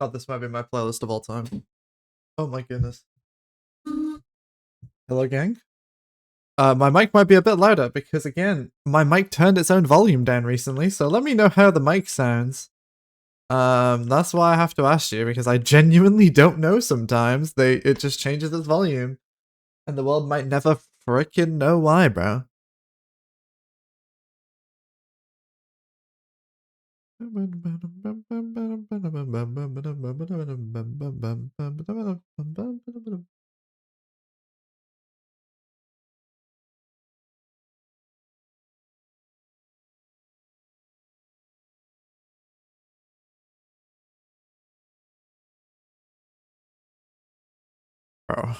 God, this might be my playlist of all time. Oh my goodness. Hello, gang. My mic might be a bit louder because, again, my mic turned its own volume down recently, so let me know how the mic sounds. That's why I have to ask you, because I genuinely don't know sometimes. It just changes its volume. And the world might never frickin' know why, bro. Bro.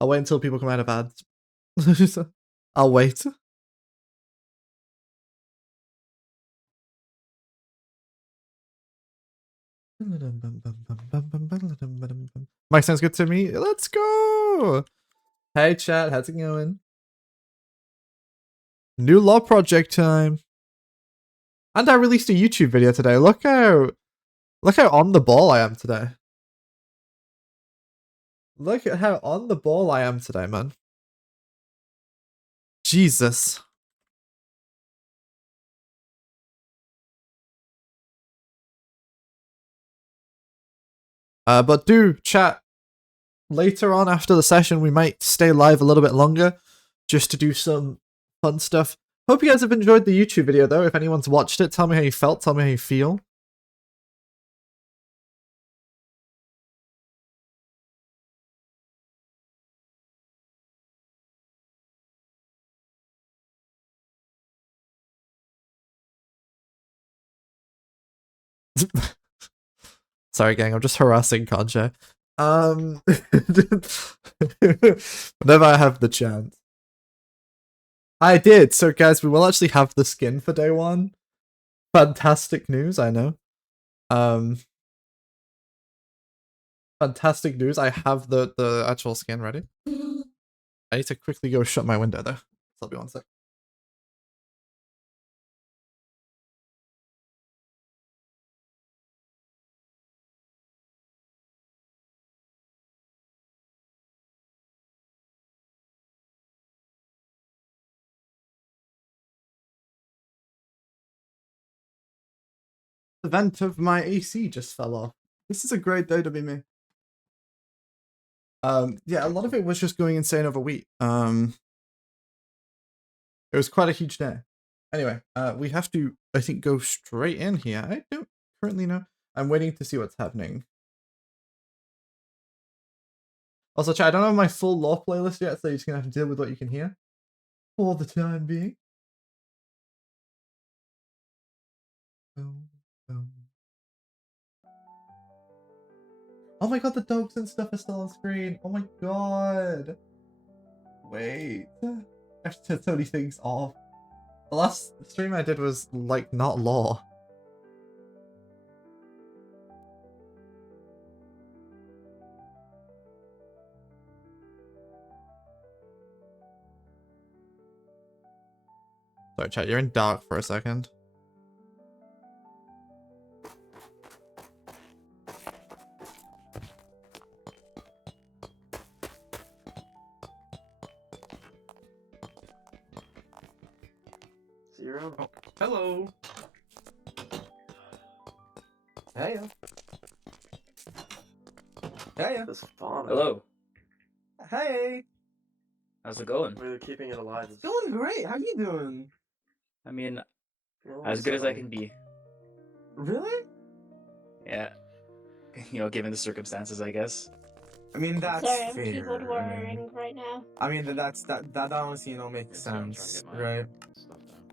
I'll wait until people come out of ads. I'll wait. Mike sounds good to me. Let's go. Hey chat, how's it going? New law project time. And I released a YouTube video today. Look how on the ball I am today. Look at how on the ball I am today, man. Jesus. But do chat later on after the session. We might stay live a little bit longer just to do some fun stuff. Hope you guys have enjoyed the YouTube video though. If anyone's watched it, tell me how you felt, tell me how you feel. Sorry gang, I'm just harassing Concha. Whenever I have the chance. I did. So guys, we will actually have the skin for day one. Fantastic news, I know. Fantastic news. I have the actual skin ready. I need to quickly go shut my window though. So I'll be 1 sec. The vent of my AC just fell off. This is a great day to be me. Yeah, a lot of it was just going insane over wheat. It was quite a huge day. Anyway, we have to, I think, go straight in here. I don't currently know. I'm waiting to see what's happening. Also, chat, I don't have my full law playlist yet, so you're just gonna have to deal with what you can hear for the time being. Oh my god, the dogs and stuff are still on screen. Oh my god. Wait. I have to turn these things off. The last stream I did was, like, not law. Sorry, chat, you're in dark for a second. Zero. Oh, hello. Hey. Hey. This fauna. Hello. Hey. How's it going? We're keeping it alive. It's going great. How you doing? I mean, Well, as good as I can be. Really? Yeah. You know, given the circumstances, I guess. I mean, that's Sorry, I'm fair. keyboard warring right now. I mean, that honestly, you know, makes sense, right?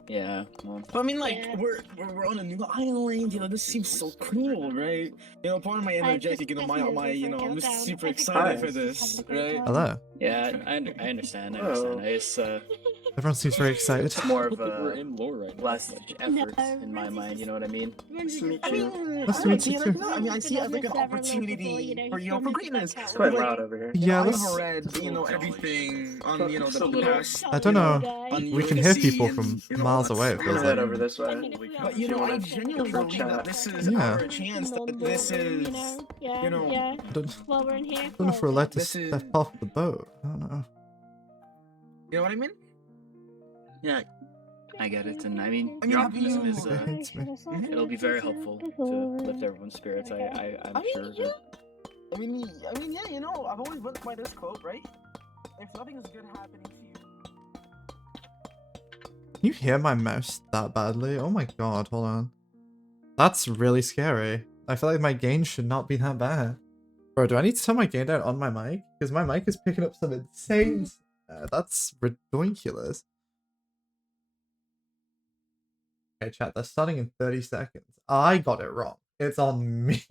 Yeah. Well, But I mean, like, Yeah. we're on a new island. You know, this seems so cool, right? You know, part of my energetic, you know, you know, I'm just super excited for this, right? Hello. yeah, I understand. I understand. I just, Everyone seems very excited. It's more I of don't think we're a in lore right now. less effort No, in my Ren's mind. is You know what I mean? Ren's is I just- mean, Let's I do it see it too. like that. I mean, I see it as like an Ren's been on the server opportunity before, you know, for he's you know, for gonna greatness. It's quite Like, loud over here. you know, Yeah, I let's. have read, you know, everything on, you know, the past. I don't know. On We can hear Legacy people and, from you know, miles that's- away. It I'm feels gonna head like. over this way. But you If you know, I wanna genuinely control believe that chat. this is Yeah. our chance. That this is, yeah, you know, yeah. I don't Well, we're in here. know if we're allowed to This is- step off the boat. I don't know. you know what I mean? Yeah, I get it, and I mean, I mean, your have optimism you- is It hates me. it'll be very helpful to lift everyone's spirits. I'm I mean, sure. yeah. I mean, yeah. You know, I've always went by this quote, right? If nothing is good happening to you. Can you hear my mouse that badly? Oh my god, hold on. That's really scary. I feel like my gain should not be that bad. Bro, do I need to turn my gain down on my mic? Because my mic is picking up some insane... that's ridiculous. Okay, chat, they're starting in 30 seconds. I got it wrong. It's on me.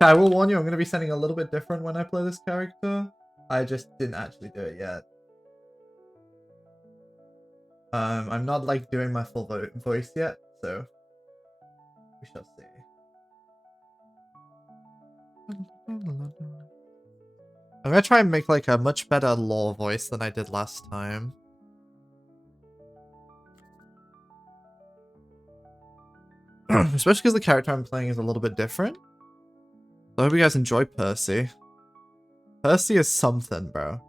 I will warn you, I'm going to be sounding a little bit different when I play this character. I just didn't actually do it yet. I'm not like doing my full voice yet, so we shall see. I'm gonna try and make like a much better lore voice than I did last time. Especially because the character I'm playing is a little bit different. So I hope you guys enjoy Percy. Percy is something, bro.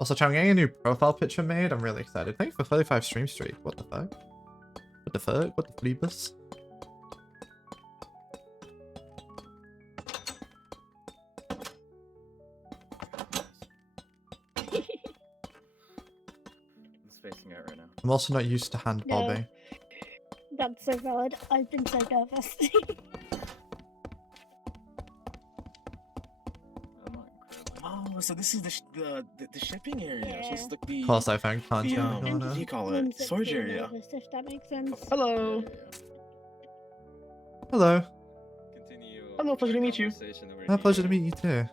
Also, I'm getting a new profile picture made. I'm really excited. Thank you for 35 stream streak. What the fuck? What the fuck? What the fleebus? I'm spacing out right now. I'm also not used to hand No. bobbing. That's so valid. I've been so nervous. I'm not incredible. Oh, so this is the shipping area. So it's like the. Of course, I found the content in the what do corner. you call One's it? like Storage being area. nervous, if that makes sense. Hello. Hello. Continue. Hello, pleasure to meet you. conversation over My pleasure to here. meet you too.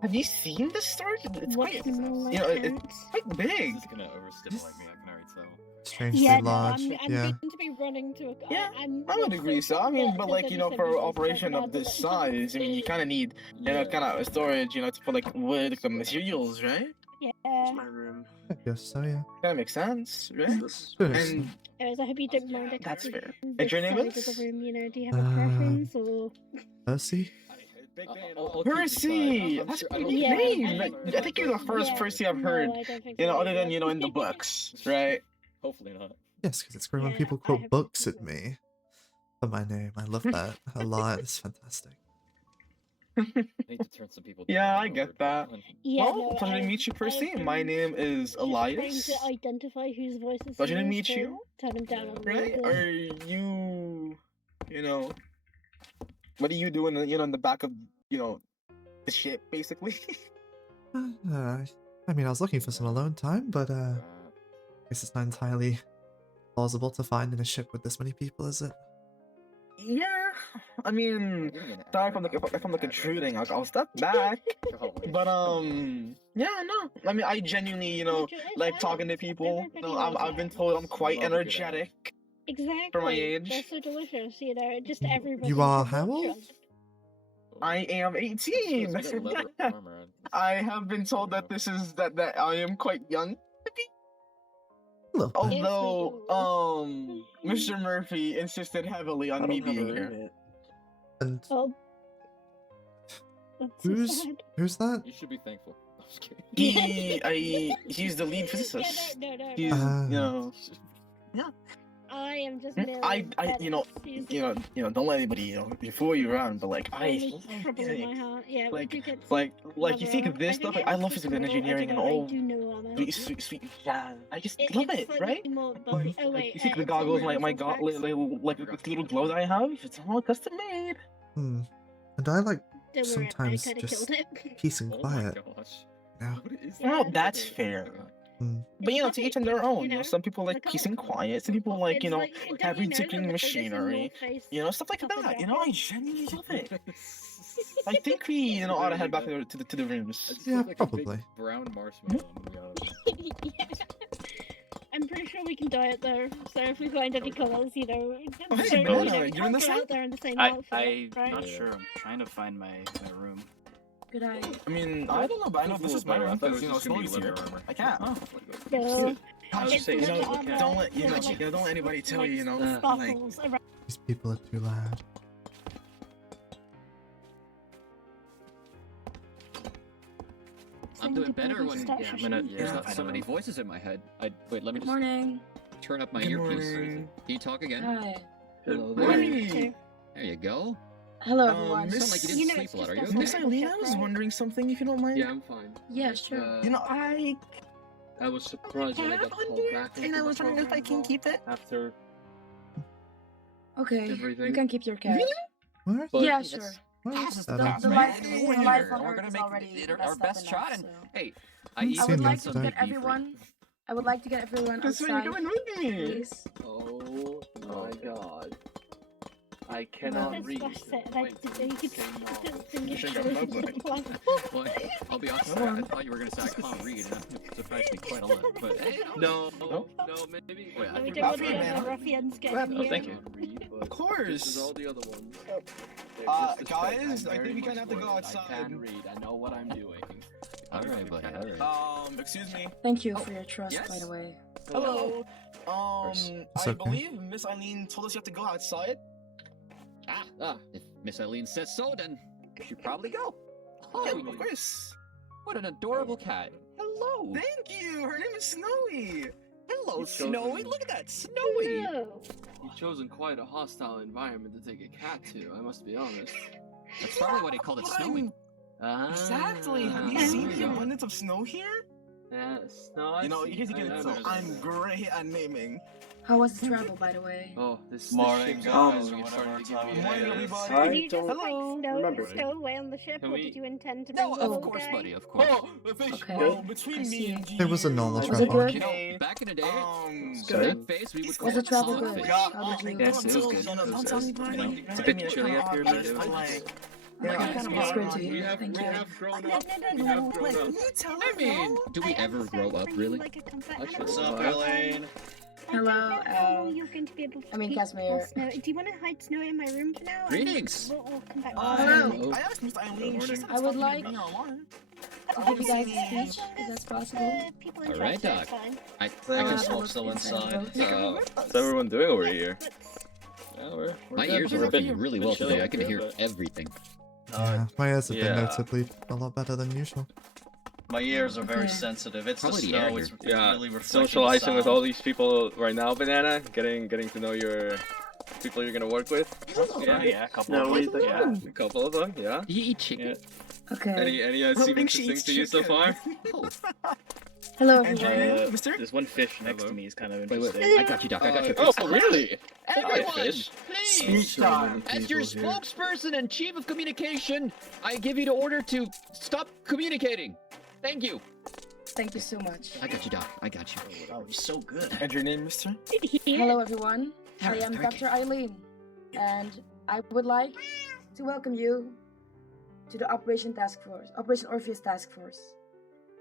Have you seen this storage? It's What's quite, more you know, like it's quite big. This is gonna overstimulate me. I can already tell. Strangely Yeah, no, large. I'm Yeah. going to be running to a. Yeah, I'm I would not agree. So I sure mean, that but there's like you any know, for symbols operation like of this that. size, I mean, you kind of need kind of storage, you know, to put like wood, like, materials, right? Yeah. my room. I guess so, yeah. Kind of makes sense, right? Goodness. And Anyways, I hope you don't mind. that's fair. This And your name side of is? the room, you know, do you have a preference or? Percy? I'll keep Percy! aside. I'm That's sure- a I don't unique think Yeah. name. I've I think you're the first Yeah. Percy I've No, heard, I don't think you know, so other than either. you know in the books, right? Hopefully not. Yes, because it's great when Yeah, people I quote have books no at me for my name. I love that a lot. It's fantastic. I need to turn some people down. Yeah, on I the get word that. one. Yeah, Well, no, pleasure to I've- meet you, Percy. I've My been name is just trying Elias. to identify whose voice is Pleasure to whose, meet so you. Turn him down on Right? the Are you, you know, what are you doing, you know, in the back of, you know, the ship, basically? I mean, I was looking for some alone time, but I guess it's not entirely plausible to find in a ship with this many people, is it? Yeah, I mean, sorry if I'm like intruding, I'll step back. But yeah, no. I mean, I genuinely, you know, like talking to people. You know, I've been told I'm quite Love a good energetic. Exactly. For my They're age. so delicious, you know. Just everybody. You are should how watch old? them. I am 18. I have been told that this is that I am quite young. A little bit. Although, Mr. Murphy insisted heavily on me being here. And Oh. That's so who's sad. who's that? You should be thankful. I'm just kidding. He's the lead physicist. Yeah, no. He's, you know, I am just. Hmm? merely you know, jealous. don't let anybody, you know, fool you around. But like, Only trouble in my heart. Yeah, like, we could like you cover think up. of this I stuff. think Like, I it's love just physical more- I engineering and don't know, all I do know armor. sweet. Yeah, I just It- love it's it, slightly right? more bubbly. Oh wait, You see the it's goggles, only my for god, facts. like the little glow that I have. It's all custom made. Hmm. And I like Don't worry, sometimes I kinda just killed it. peace and Oh my quiet. gosh. Yeah. What is Yeah, Well, it's that's okay. fair. But you know, to each and their own. You know, know, some people like like peace and all- quiet. Some people like, you It's know, like, don't having you know tickling that there's a machinery. North Face You know, stuff like puffer that. You know, I jacket? genuinely love it. I think we, you know, ought to head back to the I rooms. just Yeah, look like a big probably. brown marshmallow. I'm gonna be honest. I'm pretty sure we can dye it there. So if we find any colours, you know, Oh, hey, so, Banana, you know, we you're in can't the go same? out there in the same I'm outfit, right? not sure. I'm trying to find my room. Good eye. I mean, I don't know, but I know this is my room because, you know, Snowy's here. I can't. Oh. No, I was it's just saying, you like know, armor, don't let, you know, like, don't let anybody tell you, you know, like, sparkles around. These people are too loud. I'm doing better when Stop Yeah, I'm shushing. gonna. there's Yeah, not so many voices in my head. Wait, let me Good just morning. turn up my Good earpiece. morning. Can you talk again? Hi. Hello Hey, There you go. Hello, Um, everyone. Miss- Sound like you didn't You know, sleep it's a lot. Are just you us okay? Miss Eileen, I was Right. wondering something, if you don't mind. Yeah, I'm fine. Yeah, sure. You know, I I was surprised when I have got called under, back and into I the was wondering if I program can keep it. after Okay, you everything. can keep your cat. Really? Where? But Yeah, That's- sure. Where is This is that The, at? the man. life, Hey, the here. life on We're Earth gonna is make already it our messed up best enough, shot, and so. hey, I I haven't eat I seen would them like to today. get everyone. I would like to get everyone That's why you're outside, coming with me. please. oh my god. I cannot That's read. what I said. I Wait, did, you could say no. sing You it should through. go public. Well, I'll be honest. I thought you were gonna say I can't read, and that surprised me quite a lot. But hey, No, No? no, maybe. Wait, No, we I don't want forgot the man. other ruffians Well, getting oh, you. thank you. Read, but Of course. This is all the other ones. They're just as Guys, fake. I I'm think we very kinda have to much go learned. outside. I can read. I know what I'm doing. All right, buddy. All right. Excuse me. Thank you for your trust, yes? by the way. Hello. course. It's I okay. believe Miss Eileen told us you have to go outside. If Miss Eileen says so, then we should probably go. Yeah, Oh, of course. what an adorable cat. Hello. Thank you. Her name is Snowy. Hello, You've Snowy. chosen- Look at that, Snowy. No. You've chosen quite a hostile environment to take a cat to, I must be honest. That's probably why they called it Snowy. Exactly. Have you Ah. seen the abundance of snow here? Yes, no, I You know, see. here's the I thing. So understand. I'm great at naming. How was the travel, by the way? Oh, this Morning, ship's guys, already or starting whatever to give time me it Morning, is. everybody. Did I you just like Hello. remember. stow away on the ship, Can or we- did you intend to No, bring of the whole course, gang? buddy. Of course. the fish. Okay. Well, I between me see. and you. It was a normal Was it travel. good? You know, back in the day, Good. that face we would call Was the it travel cod good? fish. How did you? Yes, it was good. Don't It tell was, anybody. you know, it's a bit chilly up here, but it was Like, Okay, I'm kinda that's hard great on to you. We hear. have, Thank we you. have grown No, up. no, no, We no, have no, grown Like, up. you tell I her, mean, no? do we ever grow up, really? Actually, What's no, up, I- Elaine? I don't Hello, know how long you're going to be able to I mean, keep Casimir. Snow. Do you want to hide Snow in my room for now? and Greetings. We'll come back. Hello. I asked Miss Eileen. She said I would it's like- not your alarm. To give you guys a Okay. speech, if that's possible. People All in right, charge, Doc. so it's fine. I Thing Uh, is, the smoke's still looks inside. inside. What's everyone doing over here? Let's- Yeah, we're my good. ears We're are a bit- working really bit well chilly today. I up can here, hear but- everything. Yeah, my ears have been yeah. notably a lot better than usual. My ears are very Okay. sensitive. It's Probably the the air snow. It's here. Yeah, really reflecting socializing with sound. all these people right now, Banana. Getting to know your people you're gonna work with. Yeah, a couple No, of them. yeah, a couple of them. Yeah. Do you eat chicken? Okay. Any Well, seem think she interesting eats to you so far? chicken. Oh, Hello, And your everyone. name, mister? There's one fish next Hello. to me. Is kind of wait, interesting. wait. I got you, Doc. I got you. Oh, really? Everyone, fish. please. time. As your spokesperson and chief of communication, I give you the order to stop communicating. Thank you. Thank you so much. I got you, Doc. I got you. Oh, he's so good. And your name, mister? Hello, everyone. I Harry, am Harry. Dr. Eileen, and I would like to welcome you to the Operation Orpheus Task Force.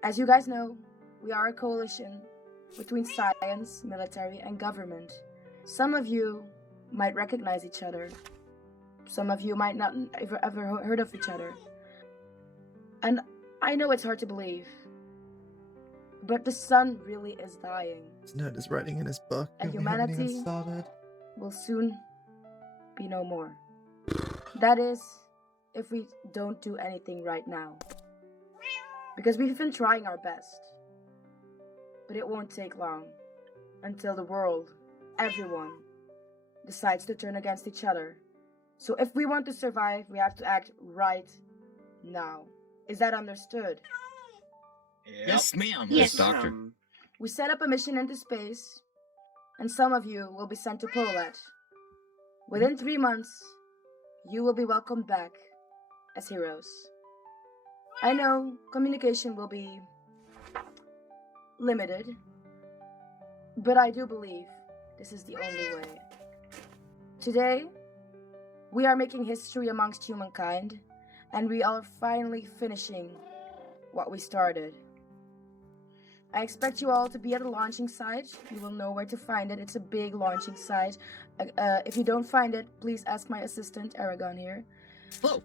As you guys know, we are a coalition between science, military, and government. Some of you might recognize each other. Some of you might not ever heard of each other. And I know it's hard to believe, but the sun really is dying. Ned is writing in his book, And we haven't even humanity- started. Will soon be no more. That is, if we don't do anything right now. Because we've been trying our best. But it won't take long until the world, everyone, decides to turn against each other. So if we want to survive, we have to act right now. Is that understood? Yes, ma'am. Yes, Doctor. We set up a mission into space, and some of you will be sent to Poland. Within 3 months, you will be welcomed back as heroes. I know communication will be limited, but I do believe this is the only way. Today, we are making history amongst humankind, and we are finally finishing what we started. I expect you all to be at the launching site. You will know where to find it. It's a big launching site. If you don't find it, please ask my assistant, Aragon here. Hello.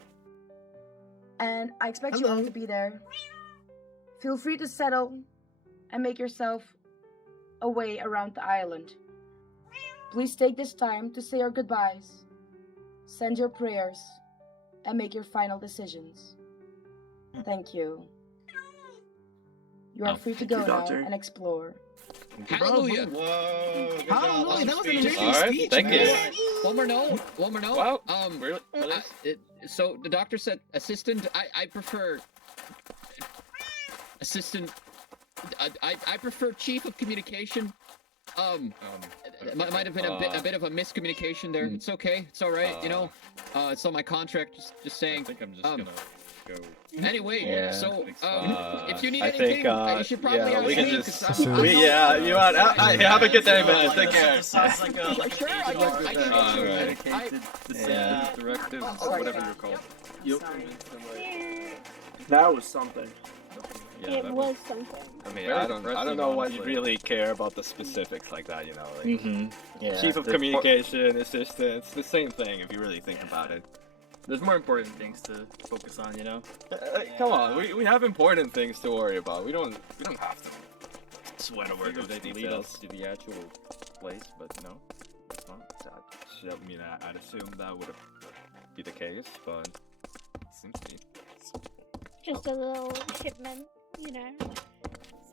And I expect you all to be there. Feel free to settle and make yourself a way around the island. Please take this time to say your goodbyes, send your prayers, and make your final decisions. Thank you. You are free to go now and explore. Hallelujah. Whoa. Good Hallelujah, job. that was an Awesome amazing speech. All right, speech, thank man. you. One more note. One more note. Wow. Really? What is? So the doctor said assistant. I prefer assistant. I prefer chief of communication. It might have been a bit of a miscommunication there. It's okay. It's all right. You know, it's on my contract. Just saying. I think I'm just gonna go. Anyway, Yeah. so if you need I anything, think, you should probably yeah, ask we can me. just- 'Cause I'm Yeah, not- you want? Have a good day, man. Like, Take care. It sounds like a Sure, I HR can get Alright. you. dedicated Yeah. directive, sorry. whatever you're called. Sorry. That was something. Yeah, It that was something. I mean, Very I don't depressing, know why you honestly. really care about the specifics like that. You know, like Mm-hmm. Yeah. chief of there's communication, assistant. It's the same thing if you really think about it. There's more important things to focus on, you know. Come on, we have important things to worry about. We don't have to sweat over Figured those they'd lead details. us to the actual place, but no, it's not. I mean, I'd assume that would be the case, but it seems to be. Just a little shipment, you know.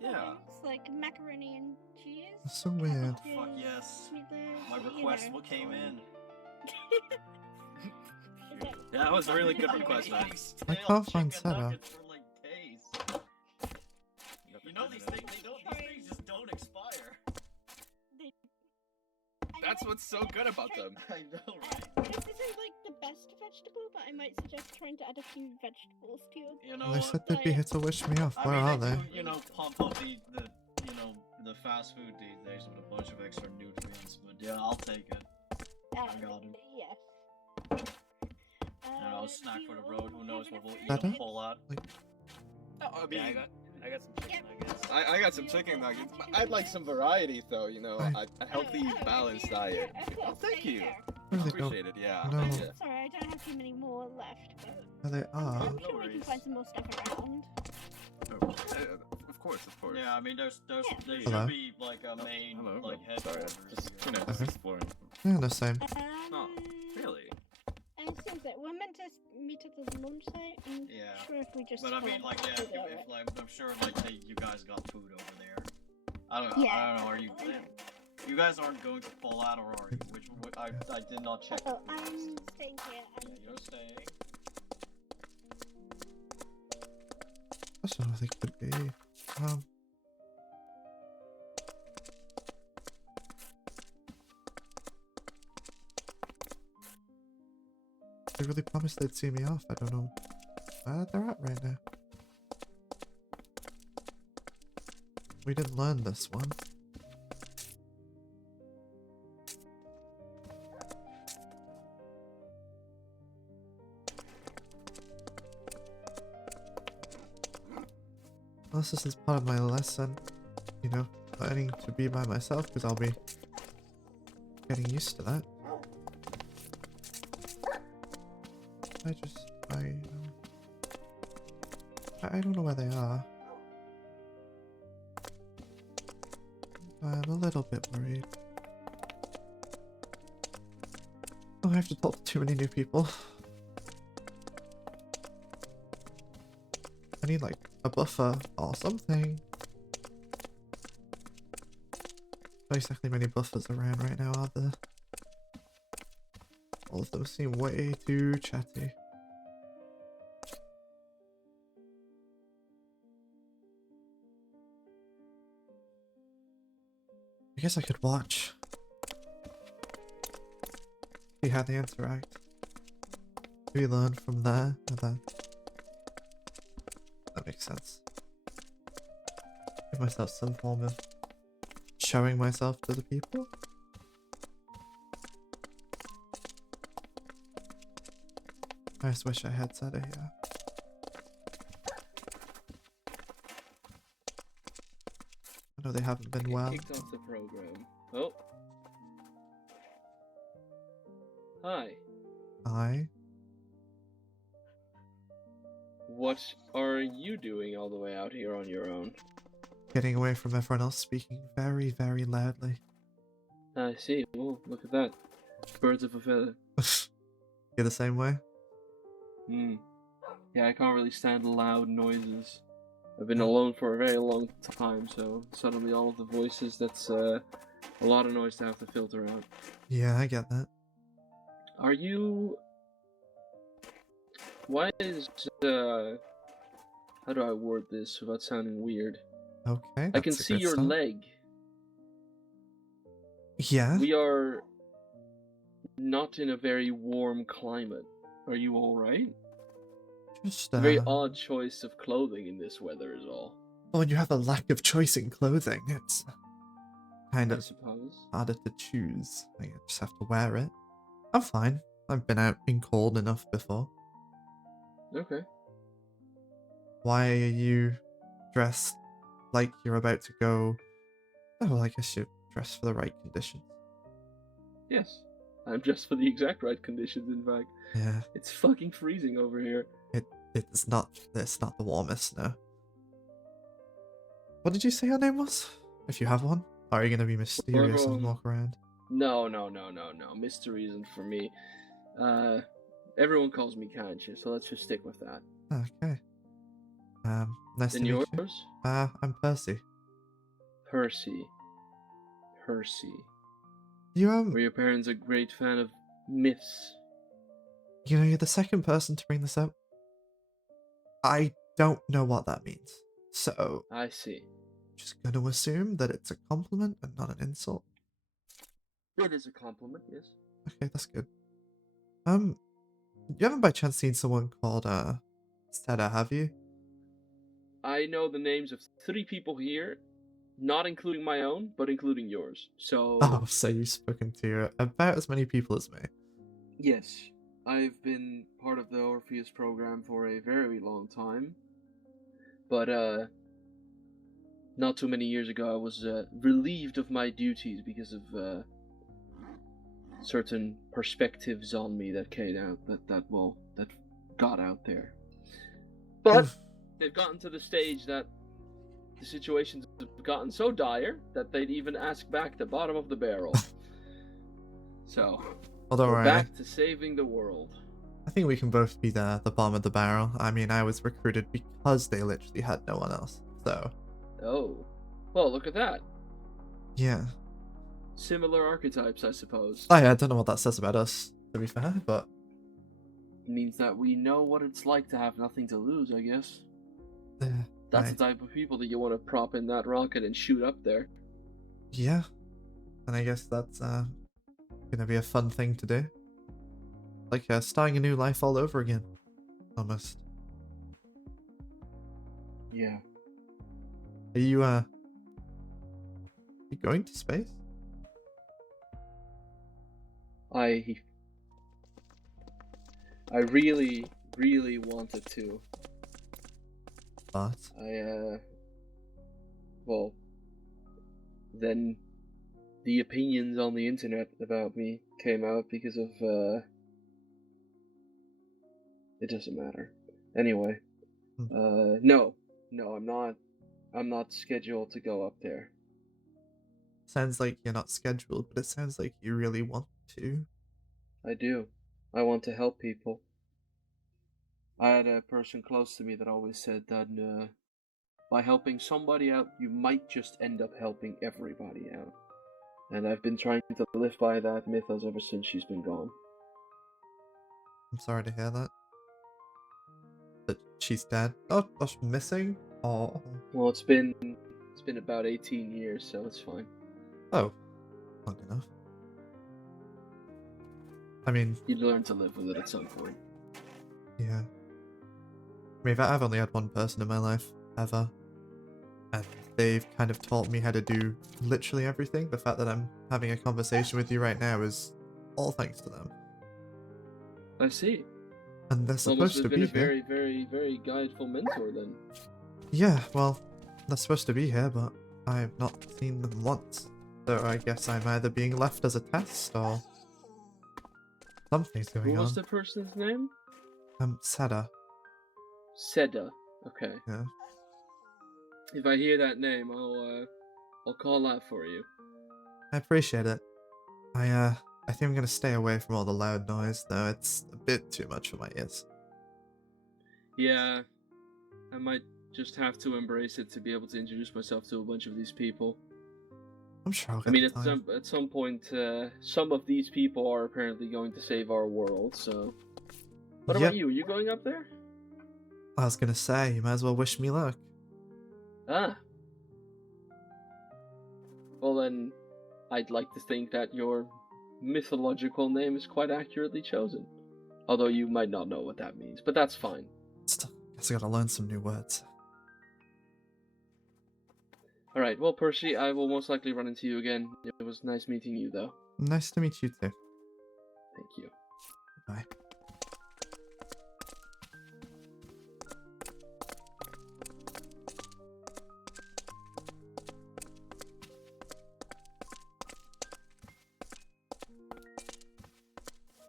Yeah. It's like macaroni and cheese. That's so weird. Fuck yes. With the, My you request know. what came in. Is that- Yeah, that was a really good request, man. I can't find Sarah. For like days. You know these things just don't expire. I That's might what's so suggest good about trying- them. I know, This isn't like the best vegetable, but I might suggest trying to add a few vegetables to your. You know They said they'd be here to wish me off. I Where mean, are they they? do, you know, pump up the fast food these days with a bunch of extra nutrients, but yeah, I'll take it. I got it. Yes. You know, snack for the road. Who knows what we'll eat Better? a whole lot. I mean, I got some chicken nuggets. I got some chicken nuggets. I'd like some variety, though. You know, a healthy, balanced diet. Oh, thank you. Really don't Appreciate it. Yeah. know. Thank you. Sorry, I don't have too many more left, but where they are. I'm no sure we can worries. find some more stuff around. Oh, of course, of course. Yeah, I mean, there Hello. should be like a main Hello. like Hello. Sorry, headquarters. just here. just exploring. Yeah, the same. Oh, really? I assume that we're meant to meet at the launch site. I'm Yeah. sure if we just. But I mean, head like, yeah, to if the- like, I'm sure, like, you guys got food over there. I don't Yeah. know. Are you? You guys aren't going to pull out, or are you? Which I did not check. Oh, I'm staying here. Yeah, you're staying. That's what I think it could be. They really promised they'd see me off. I don't know where they're at right now. We didn't learn this one. Unless this is part of my lesson, you know, learning to be by myself, because I'll be getting used to that. I don't know where they are. I'm a little bit worried. Oh, I have to talk to too many new people. I need like a buffer or something. Not exactly many buffers around right now, are there? All of them seem way too chatty. I guess I could watch. See how they interact. Maybe learn from there, and then... That makes sense. give myself some form of showing myself to the people. I just wish I had said it here. I know they haven't been well. Kicked off the program. Oh. Hi. Hi. What are you doing all the way out here on your own? Getting away from everyone else speaking very, very loudly. I see. Oh, look at that. Birds of a feather. You're the same way? Hmm. Yeah, I can't really stand loud noises. I've been alone for a very long time, so suddenly all of the voices, that's a lot of noise to have to filter out. Yeah, I get that. Are you... Why is, how do I word this without sounding weird? Okay, I can that's a see good your start. leg. Yeah? We are not in a very warm climate. Are you alright? Just, Very odd choice of clothing in this weather is all. Well, when you have a lack of choice in clothing, it's kind I of suppose. harder to choose. I just have to wear it. I'm fine. I've been out in cold enough before. Okay. Why are you dressed like you're about to go? Oh, well, I guess you're dressed for the right conditions. Yes. I'm dressed for the exact right conditions, in fact. Yeah. It's fucking freezing over here. It's not the warmest, no. What did you say your name was? If you have one? Or are you gonna be mysterious and walk around? No. Mystery isn't for me. Everyone calls me Kanchi, so let's just stick with that. Okay. Nice And to meet yours? you. I'm Percy. Percy. You, Were your parents a great fan of myths? you know, you're the second person to bring this up. I don't know what that means. So, I see. just gonna assume that it's a compliment and not an insult. It is a compliment, yes. Okay, that's good. You haven't by chance seen someone called, Seda, have you? I know the names of 3 people here, not including my own, but including yours. So... Oh, so you've spoken to about as many people as me. Yes. I've been part of the Orpheus program for a very long time. But, not too many years ago I was, relieved of my duties because of, certain perspectives on me that came out, that got out there. But they've gotten to the stage that the situations have gotten so dire that they'd even ask back the bottom of the barrel. So, Well, don't we're worry. back to saving the world. I think we can both be the bottom of the barrel. I mean, I was recruited because they literally had no one else. So. Oh. Well, look at that. Yeah. Similar archetypes, I suppose. I don't know what that says about us, to be fair, but... It means that we know what it's like to have nothing to lose, I guess. That's the type of people that you want to prop in that rocket and shoot up there. Yeah. And I guess that's gonna be a fun thing to do. Like starting a new life all over again. Almost. Yeah. Are you going to space? I really, really wanted to. But? Well, then the opinions on the internet about me came out because of, it doesn't matter. Anyway, no, I'm not scheduled to go up there. Sounds like you're not scheduled, but it sounds like you really want to. I do. I want to help people. I had a person close to me that always said that by helping somebody out, you might just end up helping everybody out. And I've been trying to live by that mythos ever since she's been gone. I'm sorry to hear that. That she's dead. Oh, she's missing? Oh. Well, it's been about 18 years, so it's fine. Oh, long enough. I mean... You'd learn to live with it at some point. Yeah. I mean, I've only had one person in my life, ever. And they've kind of taught me how to do literally everything. The fact that I'm having a conversation with you right now is all thanks to them. I see. And they're Well, must supposed to have been be a here. very, very, very guideful mentor then. Yeah, well, they're supposed to be here, but I have not seen them once. So I guess I'm either being left as a test or something's going What was on. the person's name? Sada. Seda. Okay. Yeah. If I hear that name, I'll call out for you. I appreciate it. I think I'm gonna stay away from all the loud noise, though. It's a bit too much for my ears. Yeah, I might just have to embrace it to be able to introduce myself to a bunch of these people. I'm sure I'll I get mean, the time. at some point, some of these people are apparently going to save our world. So, what Yep. about you? Are you going up there? I was gonna say, you might as well wish me luck. Ah. Well then, I'd like to think that your mythological name is quite accurately chosen. Although you might not know what that means, but that's fine. Still, guess I gotta learn some new words. Alright, well, Percy, I will most likely run into you again. It was nice meeting you, though. Nice to meet you too. Thank you. Bye.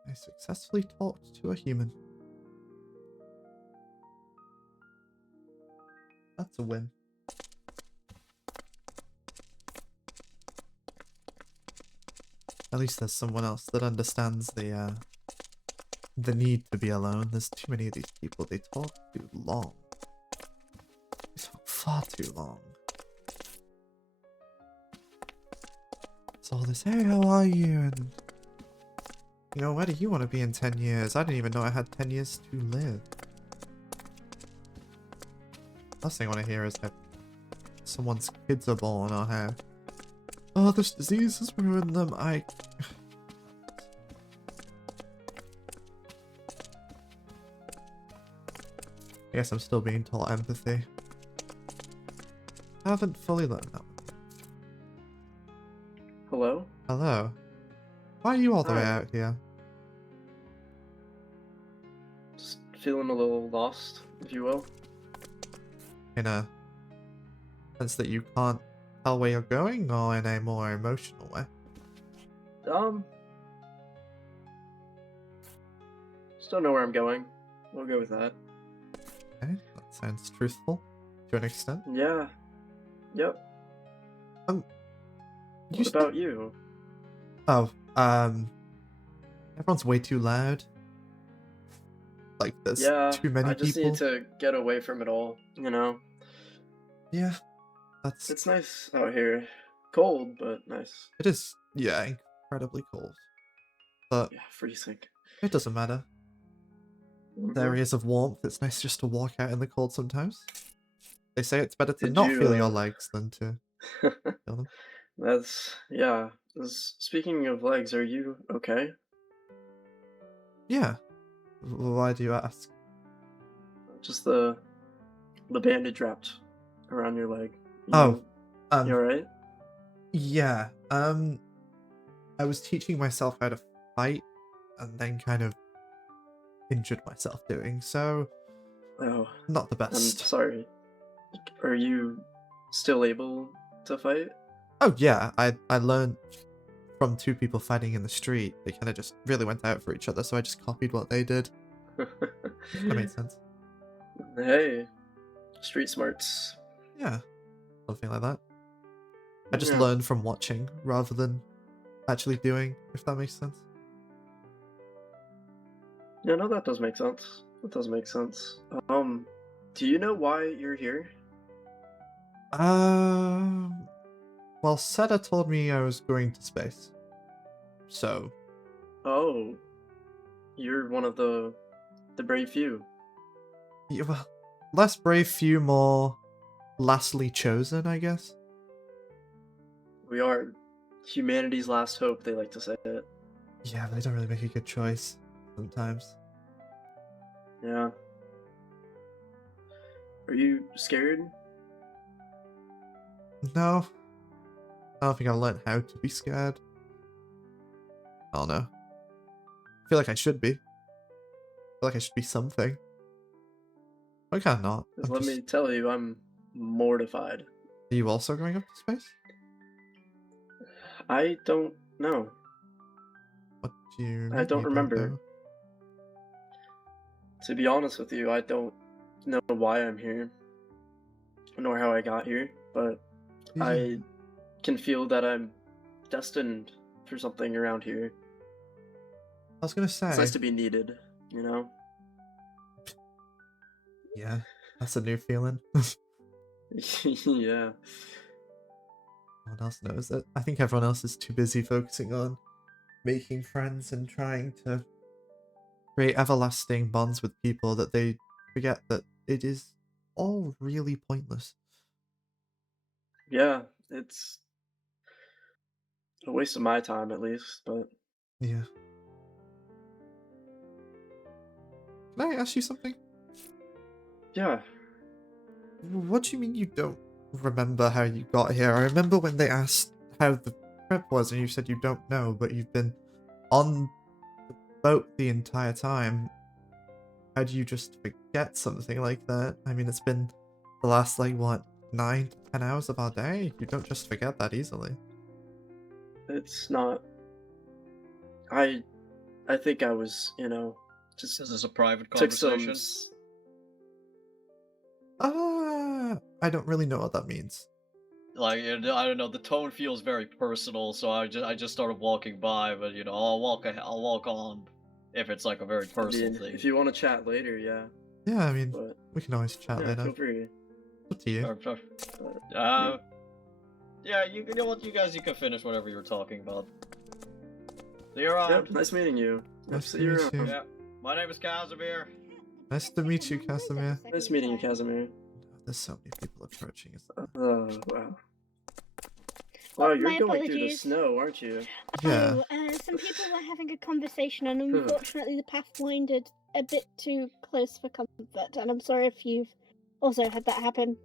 I successfully talked to a human. That's a win. At least there's someone else that understands the need to be alone. There's too many of these people. They talk too long. They talk far too long. It's all this, hey, how are you? And, you know, where do you want to be in 10 years? I didn't even know I had 10 years to live. Last thing I want to hear is how someone's kids are born or how, oh, this disease has ruined them. I guess I'm still being taught empathy. I haven't fully learned that one. Hello? Hello. Why are you all the way Hi. out here? Just feeling a little lost, if you will. In a sense that you can't tell where you're going, or in a more emotional way? Just don't know where I'm going. We'll go with that. Okay, that sounds truthful to an extent. Yeah. Yep. What about you? Oh, everyone's way too loud. Like, there's too many I just people. need to get away from it all, you know? Yeah, that's... It's nice out here. Cold, but nice. It is, yeah, incredibly cold. But Yeah, freezing. it doesn't matter. The areas of warmth, it's nice just to walk out in the cold sometimes. They say it's better to Did not you, feel your legs than to feel them. That's, yeah. Speaking of legs, are you okay? Yeah. Why do you ask? Just the bandage wrapped around your leg. Oh, you alright? yeah. I was teaching myself how to fight, and then kind of injured myself doing so. Oh, not the I'm best. sorry. Are you still able to fight? Oh yeah, I learned from two people fighting in the street. They kind of just really went out for each other, so I just copied what they did. That made sense. Hey, street smarts. Yeah, something like that. I just Yeah. learned from watching rather than actually doing, if that makes sense. Yeah, no, that does make sense. That does make sense. Do you know why you're here? Well, Seda told me I was going to space. So, Oh, you're one of the brave few. yeah, well, less brave few, more lastly chosen, I guess. We are humanity's last hope, they like to say it. Yeah, but they don't really make a good choice sometimes. Yeah. Are you scared? No. I don't think I've learned how to be scared. I don't know. I feel like I should be. I feel like I should be something. But kind of not. Let me tell you, I'm mortified. Are you also going up to space? I don't know. What do you mean I don't you remember. know? To be honest with you, I don't know why I'm here, nor how I got here, but I can feel that I'm destined for something around here. I was gonna say. It's nice to be needed, you know? Yeah, that's a new feeling. Yeah. No one else knows it. I think everyone else is too busy focusing on making friends and trying to create everlasting bonds with people that they forget that it is all really pointless. Yeah, it's a waste of my time at least, but Yeah. Can I ask you something? yeah. What do you mean you don't remember how you got here? I remember when they asked how the trip was and you said you don't know, but you've been on the boat the entire time. How do you just forget something like that? I mean, it's been the last, like, what, 9 to 10 hours of our day? You don't just forget that easily. It's not. I think I was, you know, just This is a private took conversation. some. I don't really know what that means. Like, I don't know. The tone feels very personal, so I just started walking by. But you know, I'll walk on if it's like a very I personal mean, thing. if you want to chat later, yeah. Yeah, I mean, But we can always chat yeah, later. feel free. Up to you. Yeah, you know what, you guys, you can finish whatever you were talking about. See you around. Yep, nice meeting you. Nice See to you meet around. you. Yeah, my name is Casimir. Nice to meet you, Casimir. Nice meeting you, Casimir. There's so many people approaching. Oh, wow. Wow, you're my going through the apologies. snow, aren't you? Yeah. Some people were having a conversation, and unfortunately, the path winded a bit too close for comfort. And I'm sorry if you've also had that happen.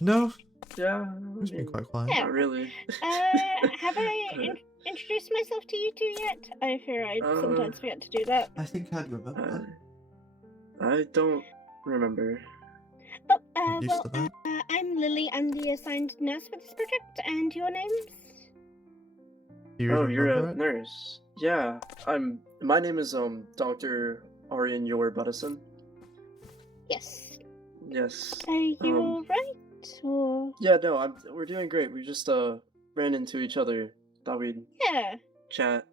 No, Yeah. it's been quite quiet. Yeah. Not really. Have I introduced myself to you two yet? I fear I sometimes forget to do that. I think I'd remember. I don't remember. Oh, Used to that. I'm Lily. I'm the assigned nurse for this project, and your names? Do you Oh, even you're remember a it? nurse. Yeah, my name is Dr. Aryan Yor Buttison. Yes. Yes. Are you alright? Or Yeah, no, we're doing great. We just ran into each other. Thought we'd yeah. chat.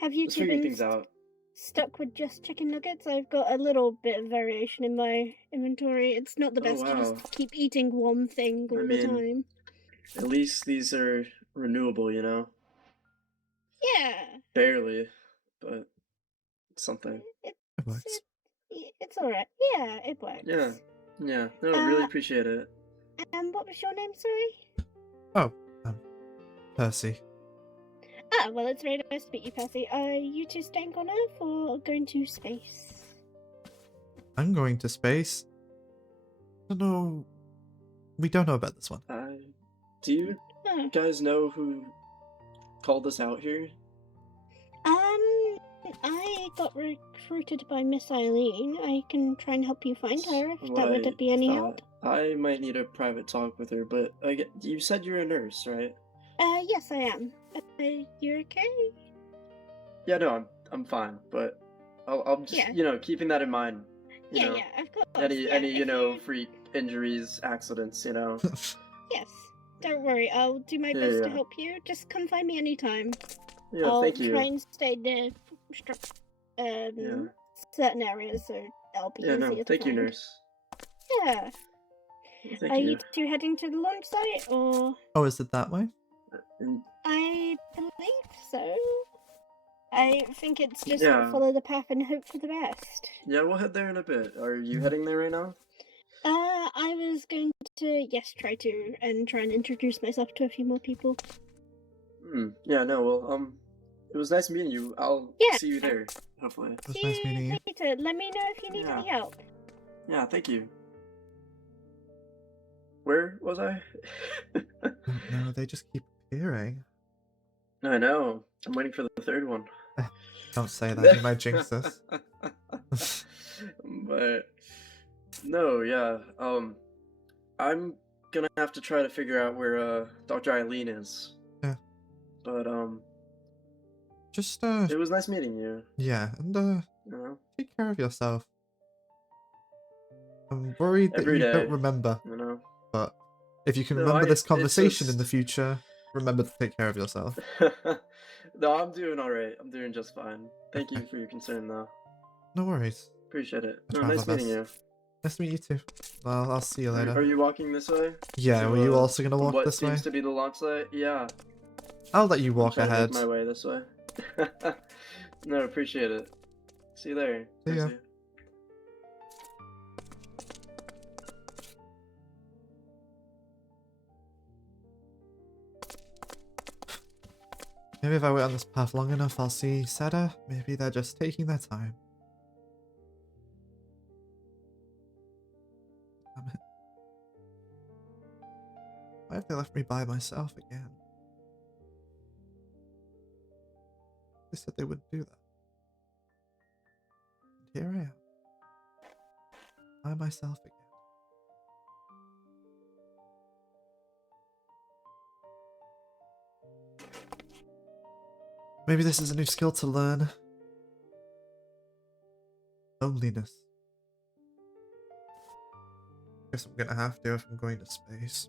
Have you Just two figuring been things out. stuck with just chicken nuggets? I've got a little bit of variation in my inventory. It's not the Oh, best to wow. just keep eating one thing all the time. At least these are renewable, you know? Yeah. Barely, but something. It works. It's alright. Yeah, it works. Yeah. Yeah. No, really appreciate it. What was your name, sorry? Oh, Percy. Ah, well, it's very nice to meet you, Percy. Are you two staying on Earth or going to space? I'm going to space. I don't know. We don't know about this one. Do you guys know who called us out here? I got recruited by Miss Eileen. I can try and help you find her if that would Well, be any help. I might need a private talk with her, but you said you're a nurse, right? Yes, I am. You okay? Yeah, no, I'm fine, but I'm just you know keeping that in mind. You know, of course. Any you know freak injuries, accidents, you know. Yes. Don't worry. I'll do my best to help you. Just come find me anytime. Yeah, thank you. I'll try and stay near certain areas, so that'll be easier to thank you, find. nurse. Yeah. Thank Are you. you two heading to the launch site, or? Oh, is it that way? I believe so. I think it's just Yeah. follow the path and hope for the best. Yeah, we'll head there in a bit. Are you heading there right now? I was going to, try and introduce myself to a few more people. Yeah, no, well, it was nice meeting you. I'll see you there, hopefully. It was nice meeting you. Later. Let me know if you need any help. Yeah, thank you. Where was I? No, they just keep appearing. I know. I'm waiting for the third one. Don't say that, you might jinx us. But no, yeah. I'm gonna have to try to figure out where Dr. Eileen is. Yeah. But Just it was nice meeting you. yeah, and You know? take care of yourself. I'm worried that Every you day, don't remember, you know. but if you can No, remember this it's conversation in the just future, remember to take care of yourself. No, I'm doing alright. I'm doing just fine. Thank you Okay. for your concern though. No worries. Appreciate it. I No, try my nice meeting best. you. Nice to meet you too. Well, I'll see you later. Are you walking this way? Yeah, To, were you also gonna walk what this way? seems to be the launch site? Yeah. I'll let you walk I'm trying to ahead. make my way this way. No, appreciate it. See you there. See ya. Maybe if I wait on this path long enough, I'll see Sada. Maybe they're just taking their time. Damn it. Why have they left me by myself again? They said they wouldn't do that. And here I am. By myself again. Maybe this is a new skill to learn. Loneliness. Guess I'm gonna have to if I'm going to space.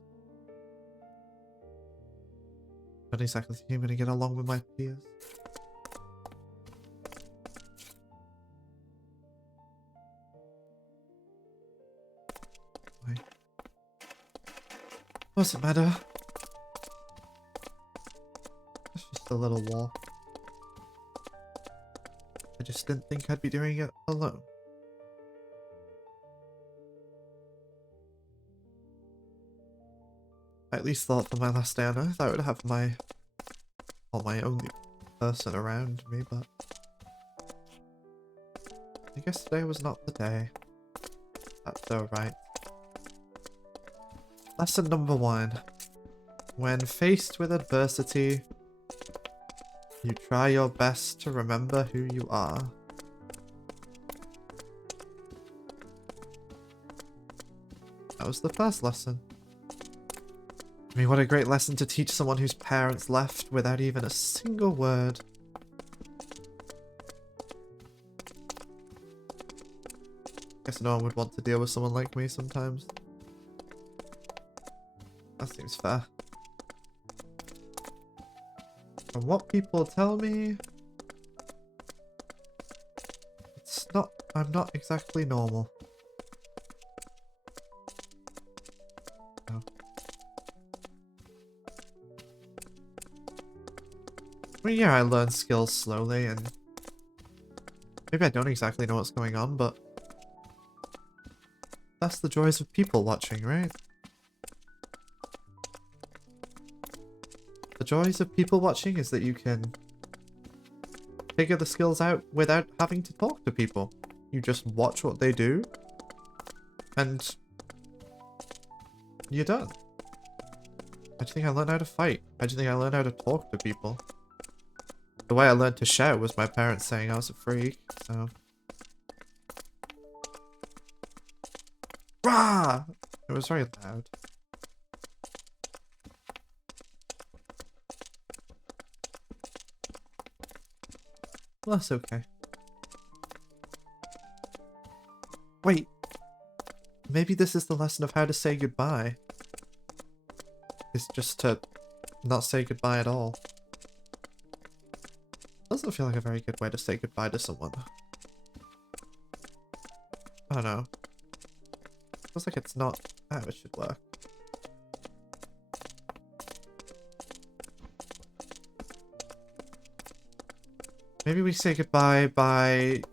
Not exactly think I'm gonna get along with my peers. Wait. What's the matter? It's just a little walk. I just didn't think I'd be doing it alone. I at least thought for my last day on Earth I would have my only person around me, but I guess today was not the day. That's alright. Lesson number 1. When faced with adversity, you try your best to remember who you are. That was the first lesson. I mean, what a great lesson to teach someone whose parents left without even a single word. Guess no one would want to deal with someone like me sometimes. That seems fair. From what people tell me, I'm not exactly normal. No. I mean, yeah, I learn skills slowly, and maybe I don't exactly know what's going on, but that's the joys of people watching, right? The joys of people watching is that you can figure the skills out without having to talk to people. You just watch what they do, and you're done. I think I learned how to fight. I just think I learned how to talk to people. The way I learned to shout was my parents saying I was a freak, so... Rah! It was very loud. Well, that's okay. Wait. Maybe this is the lesson of how to say goodbye. It's just to not say goodbye at all. Doesn't feel like a very good way to say goodbye to someone. I don't know. Feels like it's not how it should work. Maybe we say goodbye by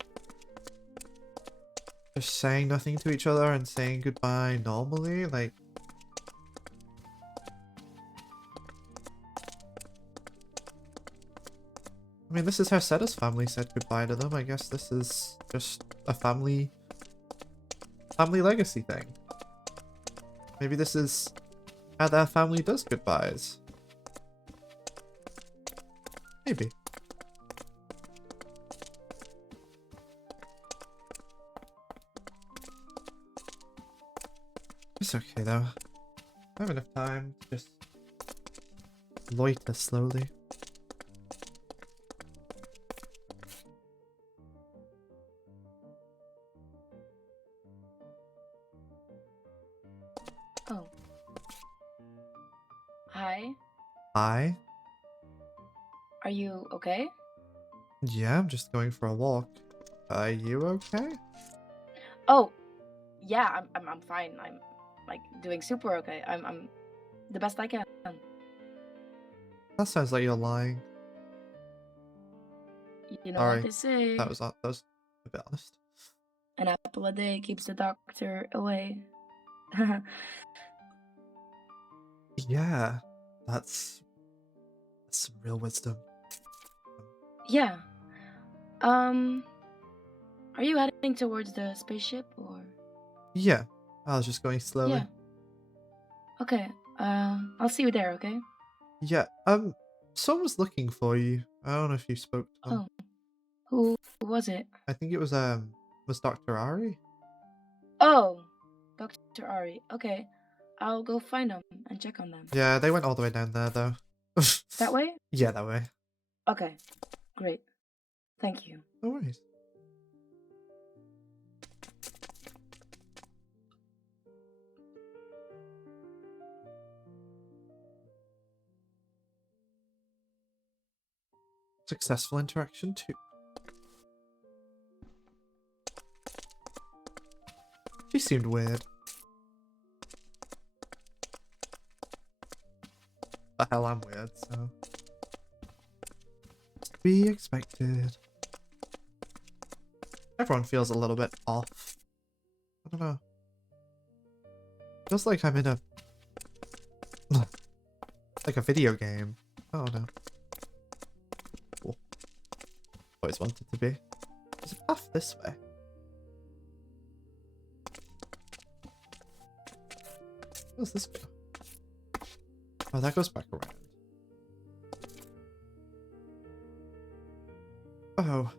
just saying nothing to each other and saying goodbye normally, like... I mean, this is how Seda's family said goodbye to them. I guess this is just a family legacy thing. Maybe this is how their family does goodbyes. Maybe. It's okay though. I have enough time to just loiter slowly. Oh. Hi. Hi? Are you okay? Yeah, I'm just going for a walk. Are you okay? Oh, yeah. I'm fine. I'm like doing super okay. I'm the best I can. That sounds like you're lying. You know Sorry. what they say. That was a bit honest. An apple a day keeps the doctor away. Yeah, that's some real wisdom. Yeah. Are you heading towards the spaceship or? Yeah, I was just going slowly. Yeah. Okay. I'll see you there. Okay. Yeah, someone's looking for you. I don't know if you spoke to them. Oh. Who was it? I think it was Dr. Ari. Oh, Dr. Ari. Okay. I'll go find them and check on them. Yeah, they went all the way down there though. That way? Yeah, that way. Okay. Great. Thank you. No worries. Successful interaction 2. She seemed weird. The hell, I'm weird, so. To be expected. Everyone feels a little bit off. I don't know. Feels like I'm in a like a video game. I don't know. Cool. Always wanted to be. There's a path this way. Where's this go? Oh, that goes back around. Oh.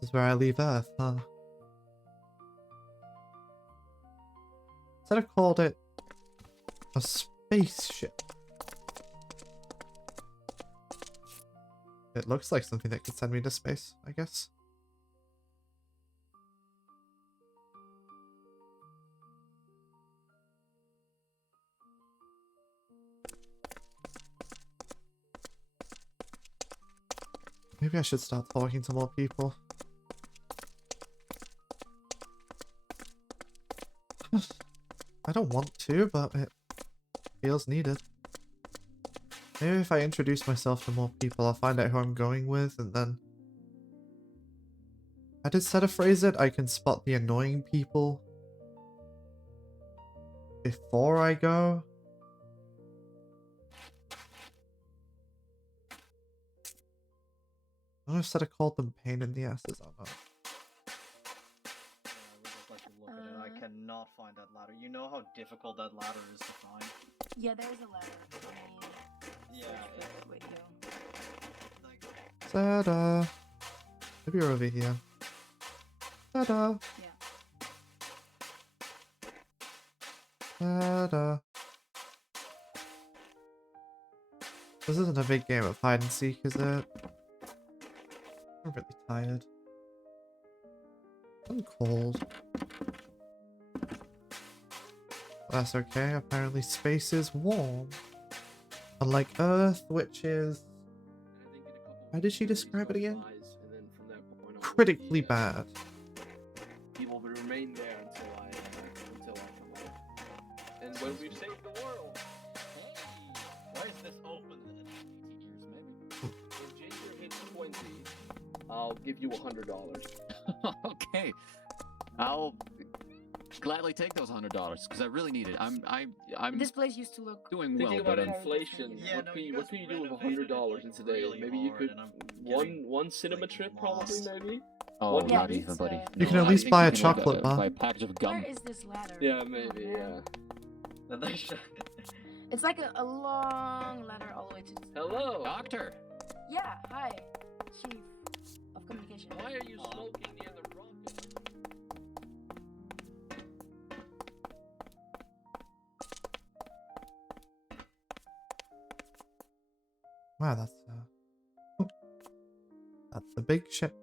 This is where I leave Earth, huh? Instead have called it a spaceship. It looks like something that could send me to space, I guess. Maybe I should start talking to more people. I don't want to, but it feels needed. Maybe if I introduce myself to more people, I'll find out who I'm going with, and then... I did set a phrase it, I can spot the annoying people before I go. I don't know if Seta called them pain in the asses or not. I cannot find that ladder. You know how difficult that ladder is to find? Yeah, there's a ladder. Yeah. Wait, Seta! Maybe you're over here. Seta! Yeah. Seta! This isn't a big game of hide and seek, is it? I'm really tired. I'm cold. That's okay, apparently space is warm. Unlike Earth, which is... How did she describe it again? Critically bad. He will remain there until I come home. And when we've saved the world, Why is this open? 18 years, maybe. when Jason hits 20, I'll give you $100. Okay, I'll gladly take those $100 because I really need it. I'm This place used to look. doing Thinking well, about but inflation, Yeah, what no, can you you guys do with renovated it, $100 like, in today? really Maybe you hard, could and I'm one getting, one cinema like, trip, probably lost. maybe. Oh, What not is even, buddy. You can No, at I least think buy you a can, chocolate bar. buy a package of gum. Where is this ladder? Yeah, maybe, yeah. It's like a long ladder all the way to. Hello! Doctor! Yeah, hi, Chief of Communication. Why are you smoking near the rocket? Wow, that's a big ship.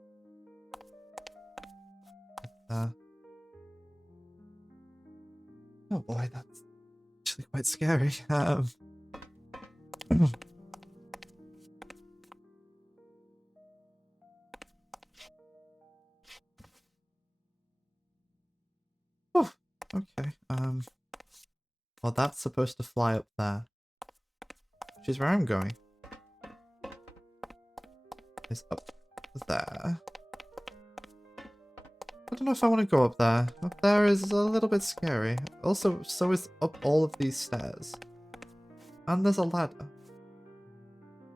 Oh boy, that's actually quite scary. Oh, okay. Well, that's supposed to fly up there, which is where I'm going. Is up there. I don't know if I want to go up there. Up there is a little bit scary. Also, so is up all of these stairs. And there's a ladder.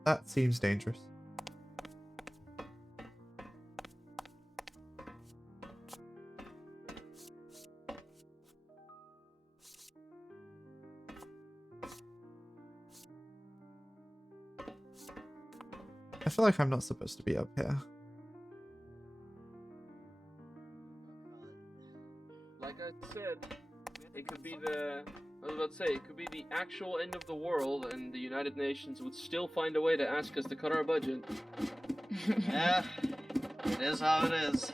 That seems dangerous. I feel like I'm not supposed to be up here. Like I said, it could be the... I was about to say, it could be the actual end of the world, and the United Nations would still find a way to ask us to cut our budget. Yeah, it is how it is.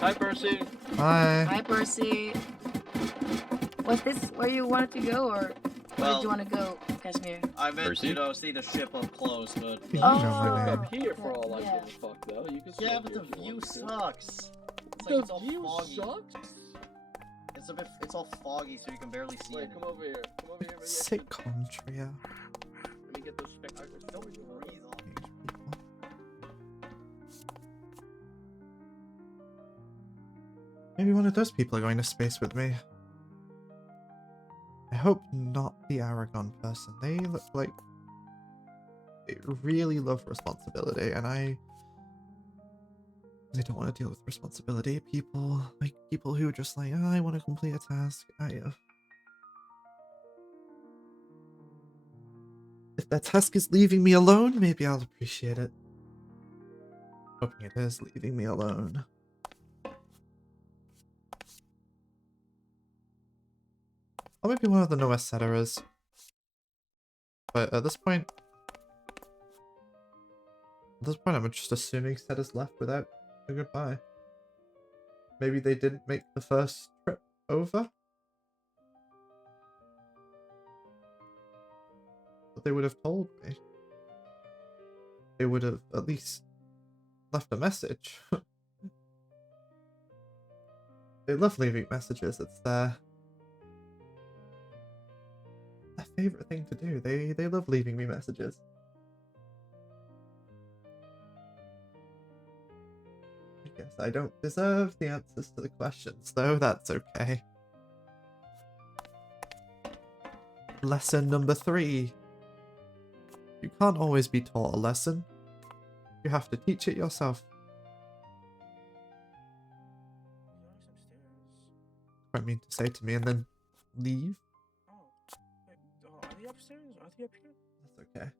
Hi, Percy. Hi. Hi, Percy. Was this where you wanted to go, or where Well, did you want to go, Kashmir? I meant, Percy? you know, see the ship up close, but... You know my Look name. up here for all I Yeah. give a fuck, though. You can Yeah, smoke but here the if you view want to. sucks. It's like The it's all view foggy. sucks? It's all foggy, so you can barely see Wait, it. come over here. Come over here. Maybe I should- Sitcom trio. Let me get those spectacles. Don't breathe on me. Maybe one of those people are going to space with me. I hope not the Aragon person. They look like they really love responsibility, and I don't want to deal with responsibility. People who are just like, oh, I want to complete a task. If that task is leaving me alone, maybe I'll appreciate it. Hoping it is leaving me alone. Or maybe one of the Noah settlers. But at this point, I'm just assuming Setter's left without a goodbye. Maybe they didn't make the first trip over? But they would have told me. They would have at least left a message. They love leaving messages. It's their favorite thing to do. They love leaving me messages. I guess I don't deserve the answers to the questions, though. That's okay. Lesson number 3. You can't always be taught a lesson. You have to teach it yourself. Quite mean to say to me and then leave. Are they upstairs? Are they up here? That's okay.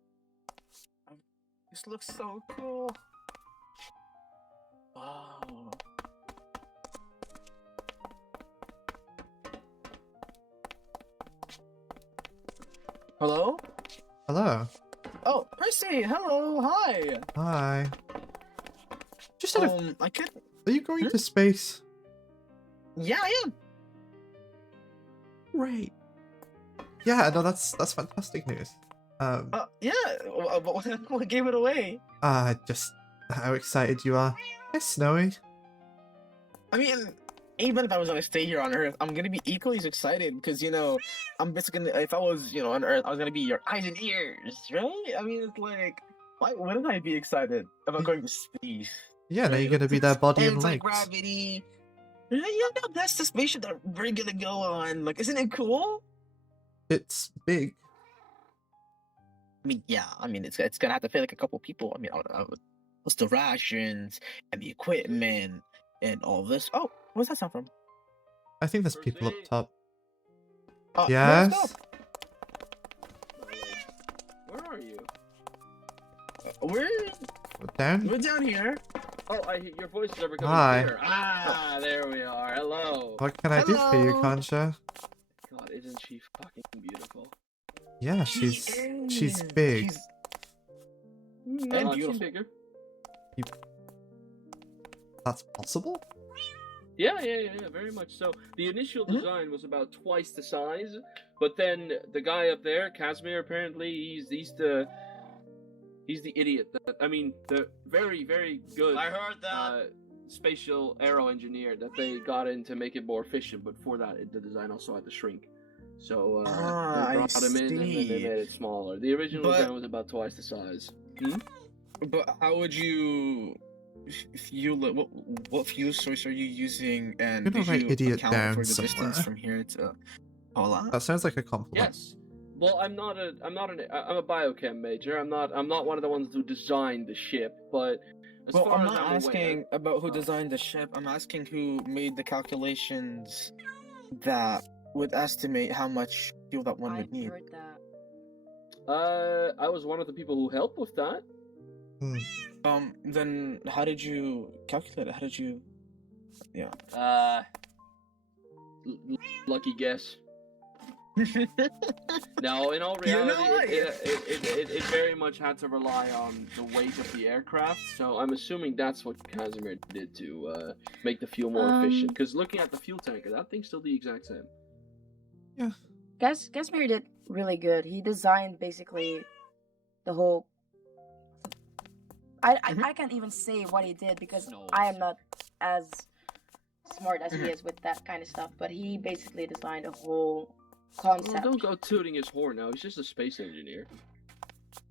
This looks so cool. Wow. Hello? Hello. Oh, Percy! Hello! Hi! Hi. Just out of... I could... Are you going to space? Yeah, I am! Great. Yeah, no, that's fantastic news. Yeah, what gave it away? Just how excited you are. Hi, Snowy. I mean, even if I was gonna stay here on Earth, I'm gonna be equally as excited because, you know, I'm basically gonna, if I was, you know, on Earth, I was gonna be your eyes and ears, right? I mean, it's like, why wouldn't I be excited about going to space? Yeah, now you're gonna be their body and legs. Anti-gravity. Yeah, no, that's the spaceship that we're gonna go on. Like, isn't it cool? It's big. I mean, yeah. I mean, it's gonna have to fit like a couple people. I mean, I was plus the rations and the equipment and all this. Oh, where's that sound from? I think there's people up top. No, Yes? stop. Where are you? Down? We're down here. Oh, your voice is ever coming Hi. clearer. Ah, there we are. Hello. What can I do for you, Hello. Concha? God, isn't she fucking beautiful? Yeah, she's big. And She's beautiful. bigger. That's possible? Yeah, very much so. The initial design was about twice the size, but then the guy up there, Casimir, apparently he's the idiot. The very, very good. I heard that. Spatial aero engineer that they got in to make it more efficient, but for that, the design also had to shrink. So they brought him in and then they made it smaller. The original design was about twice the size. But how would you fuel it? What fuel source are you using? And I'm gonna did write you idiot account down for the distance somewhere. from here to Paula? That sounds like a compliment. Yes. Well, I'm a biochem major. I'm not one of the ones who designed the ship, but as Well, far I'm as not I'm asking aware, about who designed the ship. I'm asking who made the calculations that would estimate how much fuel that one would need. heard that. I was one of the people who helped with that. Then how did you calculate it? How did you? Yeah. Lucky guess. No, in all You know reality, what? it very much had to rely on the weight of the aircraft. So I'm assuming that's what Casimir did to make the fuel more efficient. Because looking at the fuel tanker, that thing's still the exact same. Yeah. Casimir did really good. He designed basically the whole. I can't even say what he did because I am not as smart as he is with that kind of stuff. But he basically designed a whole concept. Well, don't go tooting his horn now. He's just a space engineer.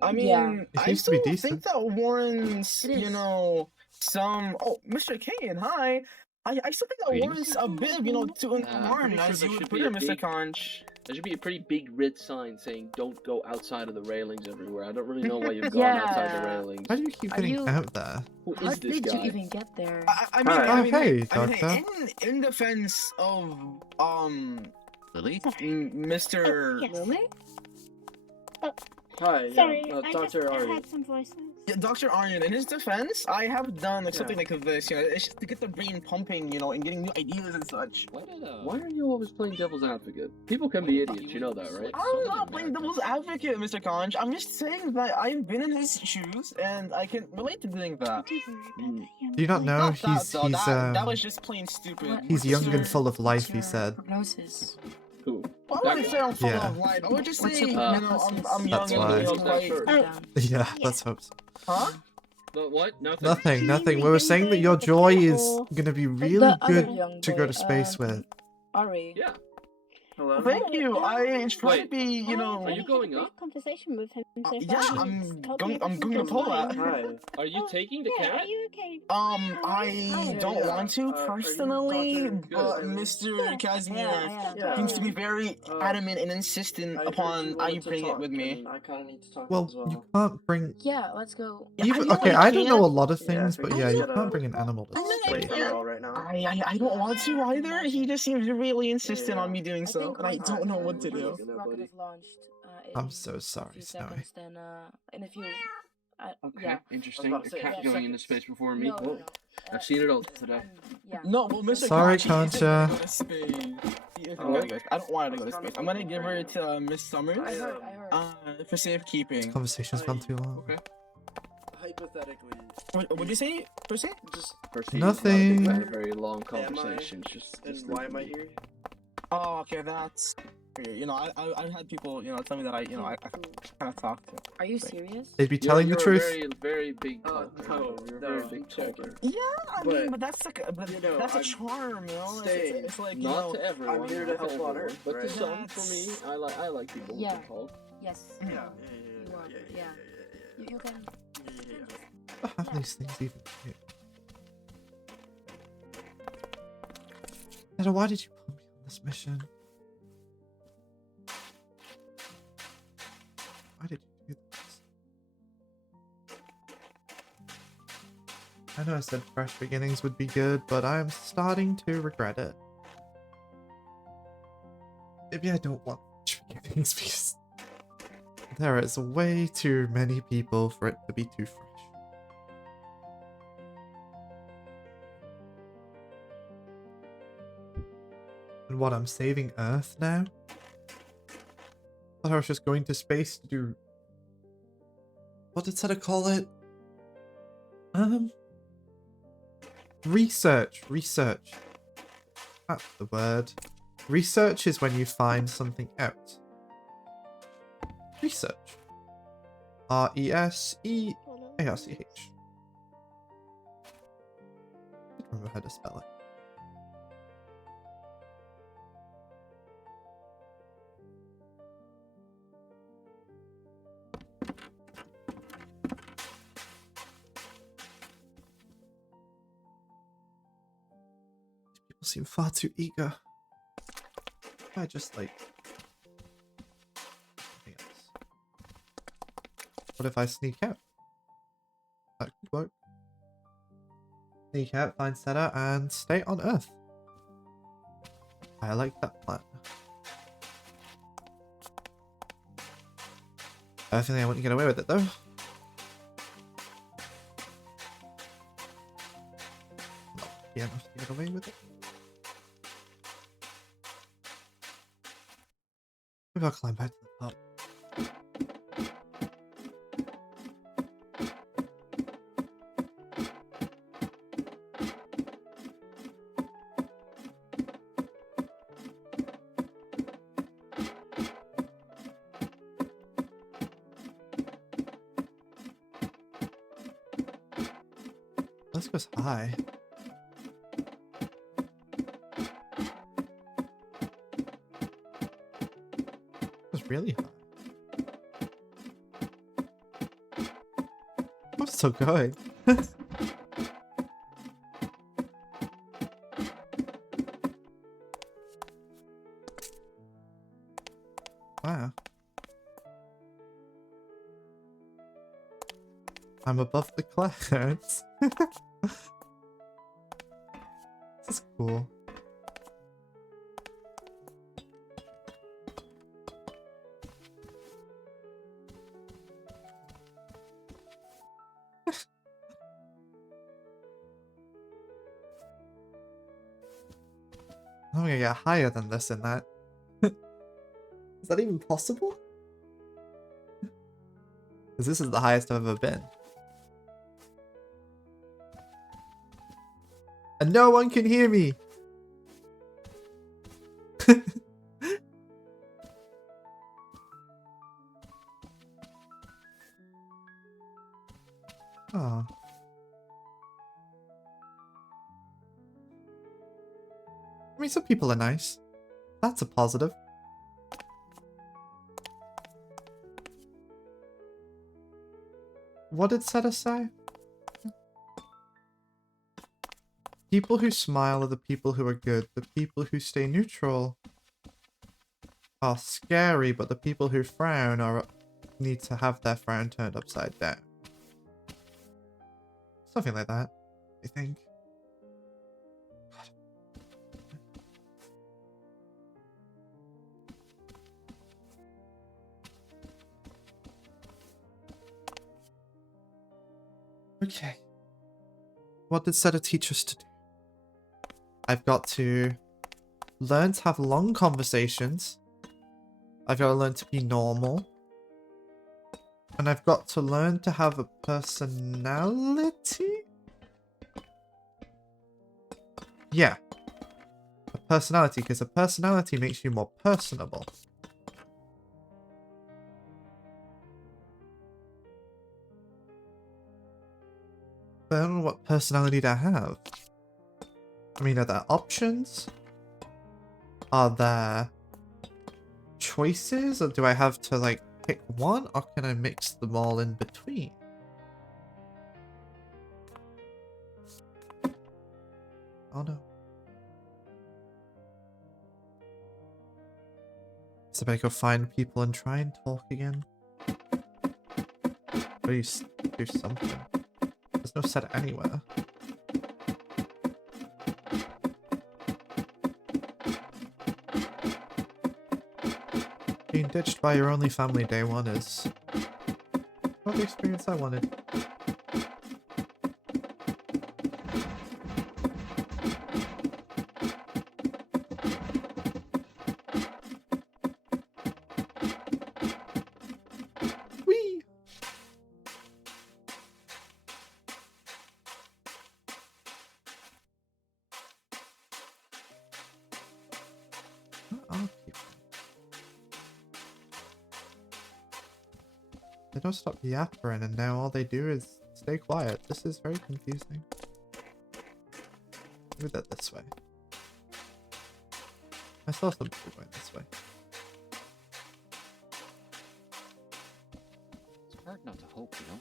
I mean, Yeah. It I seems to be still decent. think that warrants, It is. you know, some. Oh, Mr. Kane, hi. I still think that Greetings. warrants a bit of, you know, to an I'm alarm, pretty sure as there you would should put be it, a Mr. big- Conch. There should be a pretty big red sign saying "Don't go outside of the railings everywhere." I don't really know why you've gone outside the Yeah. railings. Why do you keep Are getting you- out there? Who How is this did guy? you even get there? I Oh, hey, I mean, Doctor. in defense of Lily? Mr. Yes. Really? Hi, Sorry, yeah, I Dr. just Ari. heard some voices. Yeah, Dr. Aryan, in his defense, I have done like something Yeah. like this, you know, it's just to get the brain pumping, you know, and getting new ideas and such. Why are you always playing devil's advocate? People can be idiots, you know that, right? I'm not playing devil's advocate, Mr. Conch. I'm just saying that I've been in his shoes and I can relate to doing that. Don't worry about that, young Do you not boy. know Not that, he's though. that was just plain stupid. What- he's what's young your- and full of life, what's he your said. Prognosis. Cool. Well, I wouldn't say I'm full Yeah. of life. I would just What's say, your you know, prognosis? I'm young That's and why. you know, What's that quite. shirt? Oh, Yeah, let's hope so. Huh? But what? Nothing. Nothing, mean nothing. the We were young saying boy that your with the joy cat is or- gonna be The really other good young to boy, go to space with. Ari. Yeah. Hello? Thank you. I try to Wait. be, you know. Are you going up? Conversation with him so far. Yeah, He's I'm told going. me I'm going to everything's pull that. fine. Hi. Are you Oh, taking the yeah, cat? are you okay? I Yeah, don't yeah. want to Are you personally, Dr. but Good? Mr. Casimir Yeah. seems to be very adamant and insistent I heard upon you I wanted to bring it talk, with me. and I kind of need to talk Well, as well. you can't bring. Yeah, let's go. Yeah, Even, I know okay, I I don't know a can't. lot of Yeah, things, if we but could yeah, just you get can't a- bring an animal to I know Away space. from it all right now. I don't want to either. He just seems really insistent on me doing I so, think and I once don't know what to once do. this rocket is launched, I'm in so a sorry, few Snowy. seconds, then in a few. Okay, Yeah. interesting. about A to say, cat yeah, going into seconds. space before me. No, no, Whoa. no. I've seen it all today. Yeah. No, well, Mr. Sorry, Conchi isn't gonna Concha. go to space. He isn't Oh. gonna go. I don't want her to go to That's kind space. of I'm gonna fucking give her right to Miss Summers. I heard. For safekeeping. This conversation's gone too long. Okay. Hypothetically, What would you say, Percy? just Percy, Nothing. Not a very long Am I- conversation. Just and why am I here? Oh, okay, that's. You know, I've had people, you know, tell me that I kind of talk to. Are you serious? They'd be telling the you're truth. A very, very big Oh, talker. no, You're a no, very I'm big joking. talker. Yeah, I But, mean, but that's like, you know, that's a I'm charm, you know. staying. It's like, you Not know. to everyone. I'm here to not help on everyone, Earth, but right? to some, for me, I like people who Yeah. can talk. Yes. Yeah, You yeah, are. yeah, Yeah. yeah. You can. What are these things even do? Netta, why did you put me on this mission? Why did you do this? know I said fresh beginnings would be good, but I'm starting to regret it. Maybe I don't want fresh beginnings because there is way too many people for it to be too fresh. And what, I'm saving Earth now? I thought I was just going to space to do... What did Seta call it? Research. Research. That's the word. Research is when you find something out. Research. R-E-S-E-A-R-C-H. I don't remember how to spell it. People seem far too eager. I just like... something else. What if I sneak out? That could work. Sneak out, find Seta, and stay on Earth. I like that plan. I think I wouldn't get away with it though. Not be enough to get away with it. Maybe I'll climb back to the top. This goes high. It's really high. I'm still going. Wow. I'm above the clouds. This is cool. I'm gonna get higher than this in that. Is that even possible? Because this is the highest I've ever been. And no one can hear me! Oh. I mean, some people are nice. That's a positive. What did Seta say? People who smile are the people who are good. The people who stay neutral are scary, but the people who frown are need to have their frown turned upside down. Something like that, I think. Okay. What did Seta teach us to do? I've got to learn to have long conversations. I've got to learn to be normal. And I've got to learn to have a personality? Yeah. A personality, because a personality makes you more personable. But I don't know what personality to have. I mean, are there options? Are there choices? Or do I have to, like, pick one? Or can I mix them all in between? Oh no. So I go find people and try and talk again. At least do something. There's no set anywhere. being ditched by your only family day one is not the experience I wanted. Whee! I'll keep them. They don't stop yappering, and now all they do is stay quiet. This is very confusing. Move that this way. I saw some people going this way. It's hard not to hope, you know?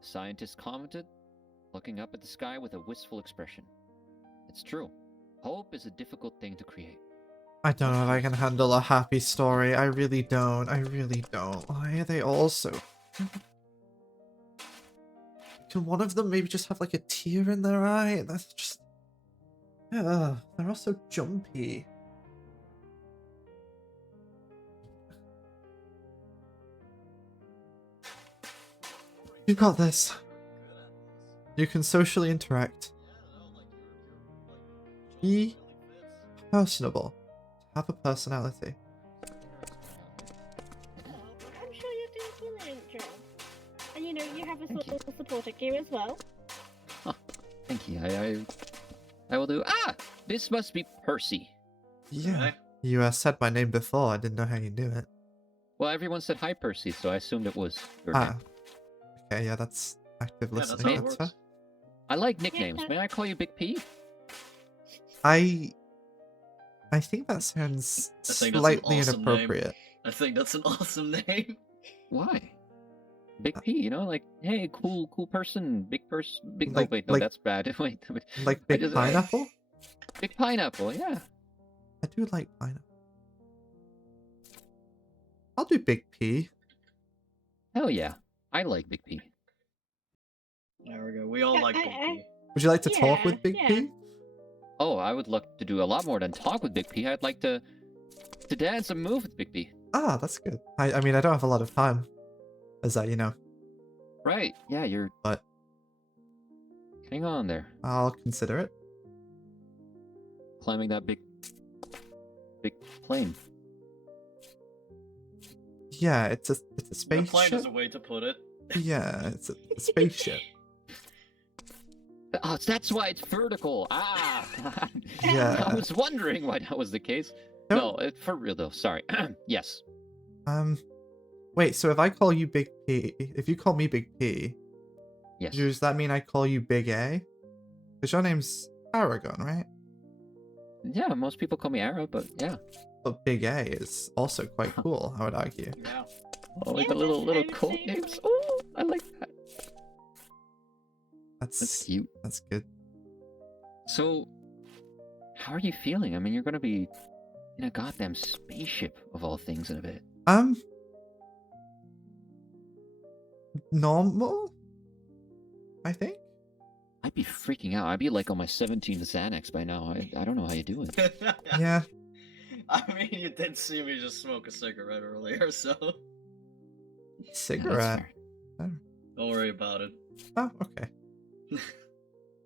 The scientist commented, looking up at the sky with a wistful expression. It's true. Hope is a difficult thing to create. I don't know if I can handle a happy story. I really don't. I really don't. Why are they all so... Can one of them maybe just have like a tear in their eye? That's just... Yeah, they're all so jumpy. You got this. You can socially interact. Be personable. Have a personality. I'm sure you're doing a brilliant job. And you know, you have a sort of supporter gear as well. Thank you. I will do. Ah! This must be Percy. Yeah. You said my name before. I didn't know how you knew it. Well, everyone said hi, Percy, so I assumed it was your Ah. name. Okay, yeah, that's active Yeah, that's listening. how it That's fair. works. I like nicknames. May I call you Big P? I think that sounds I think that's an slightly awesome inappropriate. Name. I think that's an awesome name. Why? Big P, you know, like, hey, cool person, big person, big. Like- oh wait, no, like- that's bad. Wait, Like I big just- pineapple? Big pineapple, yeah. I do like pineapple. I'll do Big P. Hell yeah, I like Big P. There we go. We all like Big P. Would you like to talk with Big yeah. P? Oh, I would like to do a lot more than talk with Big P. I'd like to dance and move with Big P. Ah, that's good. I mean, I don't have a lot of time. As that, you know. Right? Yeah, you're. But hang on there. I'll consider it. Climbing that big plane. Yeah, it's a The plane spaceship. is a way to put it. Yeah, it's a spaceship. Oh, that's why it's vertical. Ah. Yeah. I was wondering why that was the case. No, for real though. Sorry. Yes. Wait, so if I call you Big P, if you call me Big P, Yes. does that mean I call you Big A? Because your name's Aragon, right? Yeah, most people call me Ara, but yeah. But Big A is also quite cool, I would argue. Yeah. Oh, like Yeah, the little I would code say names. so. Oh, I like that. That's That's cute. That's good. So, how are you feeling? I mean, you're gonna be in a goddamn spaceship of all things in a bit. Normal? I think? I'd be freaking out. I'd be like on my 17th Xanax by now. I don't know how you do it. Yeah. I mean, you did see me just smoke a cigarette earlier, so Cigarette. don't worry about it. Oh, okay.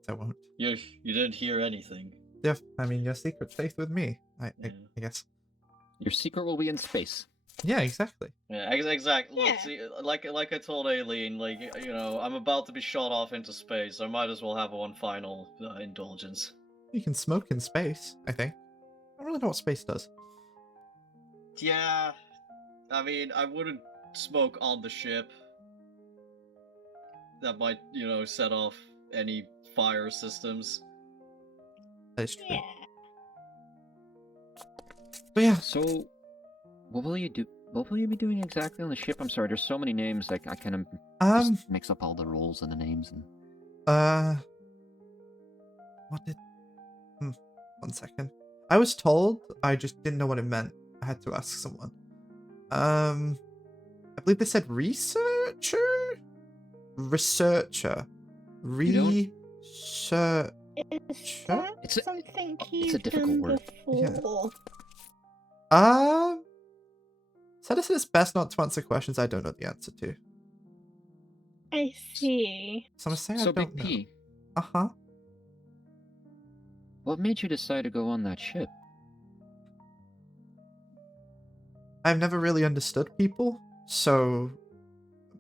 I won't. You didn't hear anything. Yeah, I mean, your secret's safe with me. I guess. Your secret will be in space. Yeah, exactly. Yeah, exactly. Look, Yeah. see, like I told Aileen, like you know, I'm about to be shot off into space. I might as well have one final indulgence. You can smoke in space, I think. I don't really know what space does. Yeah, I mean, I wouldn't smoke on the ship. That might, you know, set off any fire systems. That's true. Yeah. But yeah, So, what will you do? What will you be doing exactly on the ship? I'm sorry, there's so many names. Like I kind of just mix up all the roles and the names. And what did? 1 second. I was told. I just didn't know what it meant. I had to ask someone. I believe they said researcher. Researcher. Is Researcher. that It's a- something it's a you've difficult done word. before? Citizen is best not to answer questions I don't know the answer to. I see. So I'm gonna say I So don't Big know. P, Uh-huh. what made you decide to go on that ship? I've never really understood people, so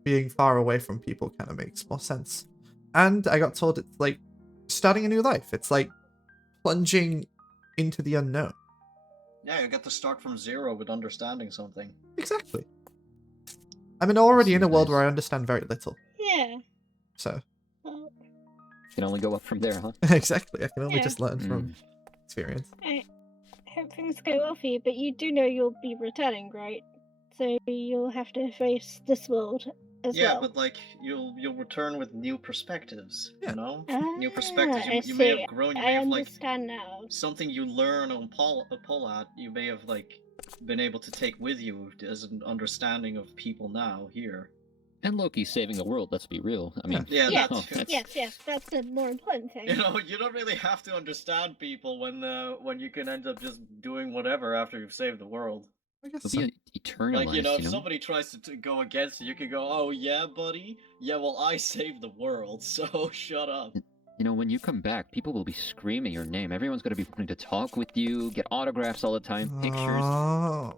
being far away from people kind of makes more sense. And I got told it's like starting a new life. It's like plunging into the unknown. Yeah, you get to start from zero with understanding something. Exactly. I'm already in a Seems world nice. where I understand very little. Yeah. So, Well, You can only go up from there, huh? exactly. I can only Yeah. just learn from Mm. experience. I hope things go well for you, but you do know you'll be returning, right? So you'll have to face this world as Yeah, well. but like you'll return with new perspectives, Yeah. you know? Ah, New perspectives. I You may see. have grown, you I may have like understand now. something you learn on pull at, you may have like been able to take with you as an understanding of people now here. And Loki's saving the world, let's be real. I mean, Yeah, Yes, that too. yes, that's the more important thing. You know, you don't really have to understand people when you can end up just doing whatever after you've saved the world. I guess You'll so. be eternalized, Like, you know, if somebody tries to go against you, you can go, "Oh yeah, buddy? Yeah, well, I saved the world, so shut up." You know, when you come back, people will be screaming your name. Everyone's going to be wanting to talk with you, get autographs all the time, pictures. Oh.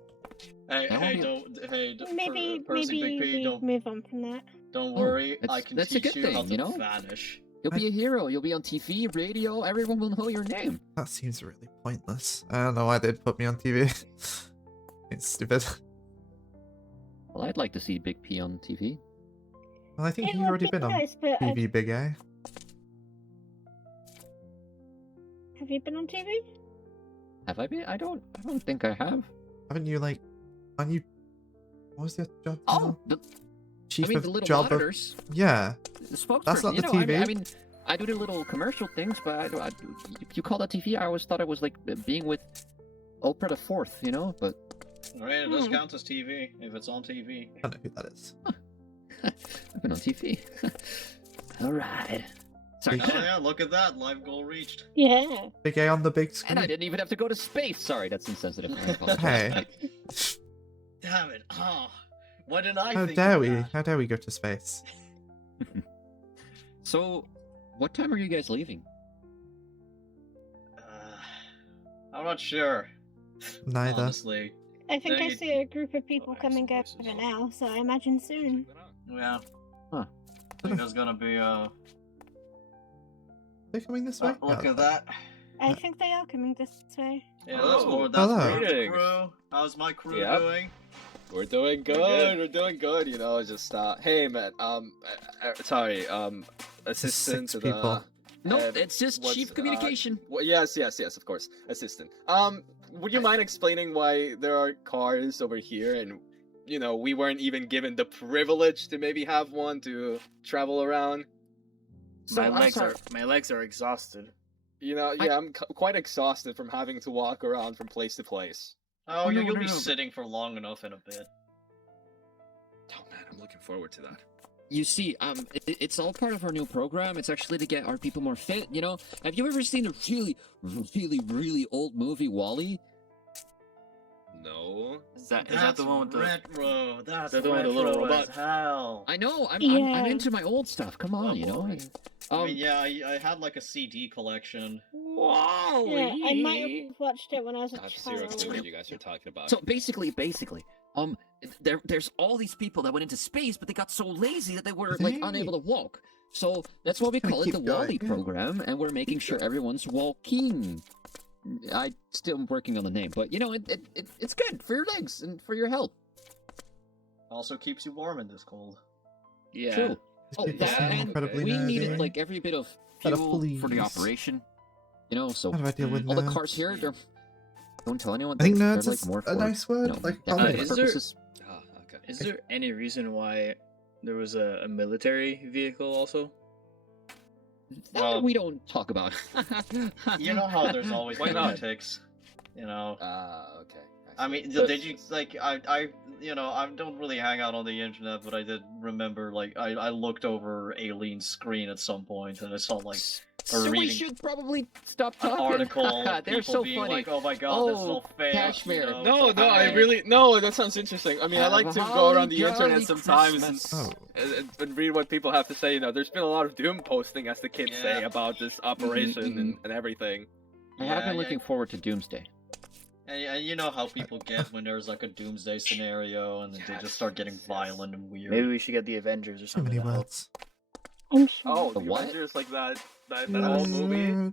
Hey, That hey, won't Maybe Percy Big P, we don't move on from that. worry. I that's- can that's a teach good you how thing, to you know? vanish. You'll be a hero. You'll be on TV, radio. Everyone will know your name. That seems really pointless. I don't know why they'd put me on TV. It's stupid. Well, I'd like to see Big P on TV. Well, I think It you've would already be been on nice, but TV, Big A. have you been on TV? Have I been? I don't think I have. Haven't you, like, aren't you, what was your job Oh, title? the, Chief I mean, of the little job monitors. of... Yeah. The spokesperson. That's not you the know, TV. I mean, I do the little commercial things, but you call that TV? I always thought it was like being with Oprah the Fourth, you know? But Right, it does count as TV if it's on TV. I don't know who that is. I've been on TV. All right. Sorry. Oh yeah, look at that, live goal reached. Yeah. Big A on the big screen. And I didn't even have to go to space. Sorry, that's insensitive. I apologize. Hey. Damn it! Oh, why didn't I How think dare of we? that? How dare we go to space? So, what time are you guys leaving? I'm not sure. Neither. Honestly. I think There I you- see a group of people coming over now, so I imagine soon. Yeah. Huh. I think there's gonna be They're coming this way? look Yeah, at that. I think they are coming this way. Yeah, Oh, that's more hello. of the Greetings. crew. How's my crew Yep. doing? We're doing good. good. We're doing good. You know, just hey man. Sorry. This is Assistant 6 to people. the. No, Uh, it's just what's, chief communication. Yes, of course, assistant. Would you mind explaining why there are cars over here and, you know, we weren't even given the privilege to maybe have one to travel around? So, I'm sorry. My legs are exhausted. You know, I- yeah, I'm quite exhausted from having to walk around from place to place. Oh, no, you'll no, be no, but- sitting for long enough in a bit. Oh man, I'm looking forward to that. You see, it's all part of our new program. It's actually to get our people more fit. You know, have you ever seen a really old movie, Wall-E? No. Is that the one with the? retro? That's that the one with the little retro as robot? hell. I know. I'm Yeah. into my old stuff. Come on, you know. I mean, yeah, I had like a CD collection. Wall-E. Yeah, I might have watched it when I was a I have zero child. clue what you guys are talking about. So basically, there's all these people that went into space, but they got so lazy that they were like Hey. unable to walk. So that's why we Gonna call it the keep going. Wall-E program, and we're making sure everyone's walking. I still am working on the name, but you know, it's good for your legs and for your health. Also keeps you warm in this cold. Yeah. True. These Oh, people that seem and incredibly we needed nerdy. like every bit of Lot of fuel for the police. operation. You know, so How do I deal with all the nerds? cars here, don't tell anyone. I think they're nerds like is more a for, nice word. you know, Like, academic is there- purposes. Ah, okay. Is there any reason why there was a military vehicle also? That Well- we don't talk about. You know how there's always Why not? politics. You know. Okay. I mean, But- did you like? You know, I don't really hang out on the internet, but I did remember like I looked over Aileen's screen at some point and I saw like So we reading should probably stop an talking. article. They're people so being funny. like, "Oh my god, this is Oh, all fake." Kashmir. You know, No, it's no, all I fake. really no. That sounds interesting. I mean, I Have like a to go holly around the internet jolly sometimes Christmas. and read what people have to say. You know, there's been a lot of doom posting, as the kids say, Yeah. about this operation mhm. and everything. I have been looking forward to Doomsday. And you know how people get when there's like a doomsday scenario and then they just start getting violent and weird. Maybe we should get the Avengers or Too something many to help. words. I'm sure. Oh, The the what? Avengers, like that old movie.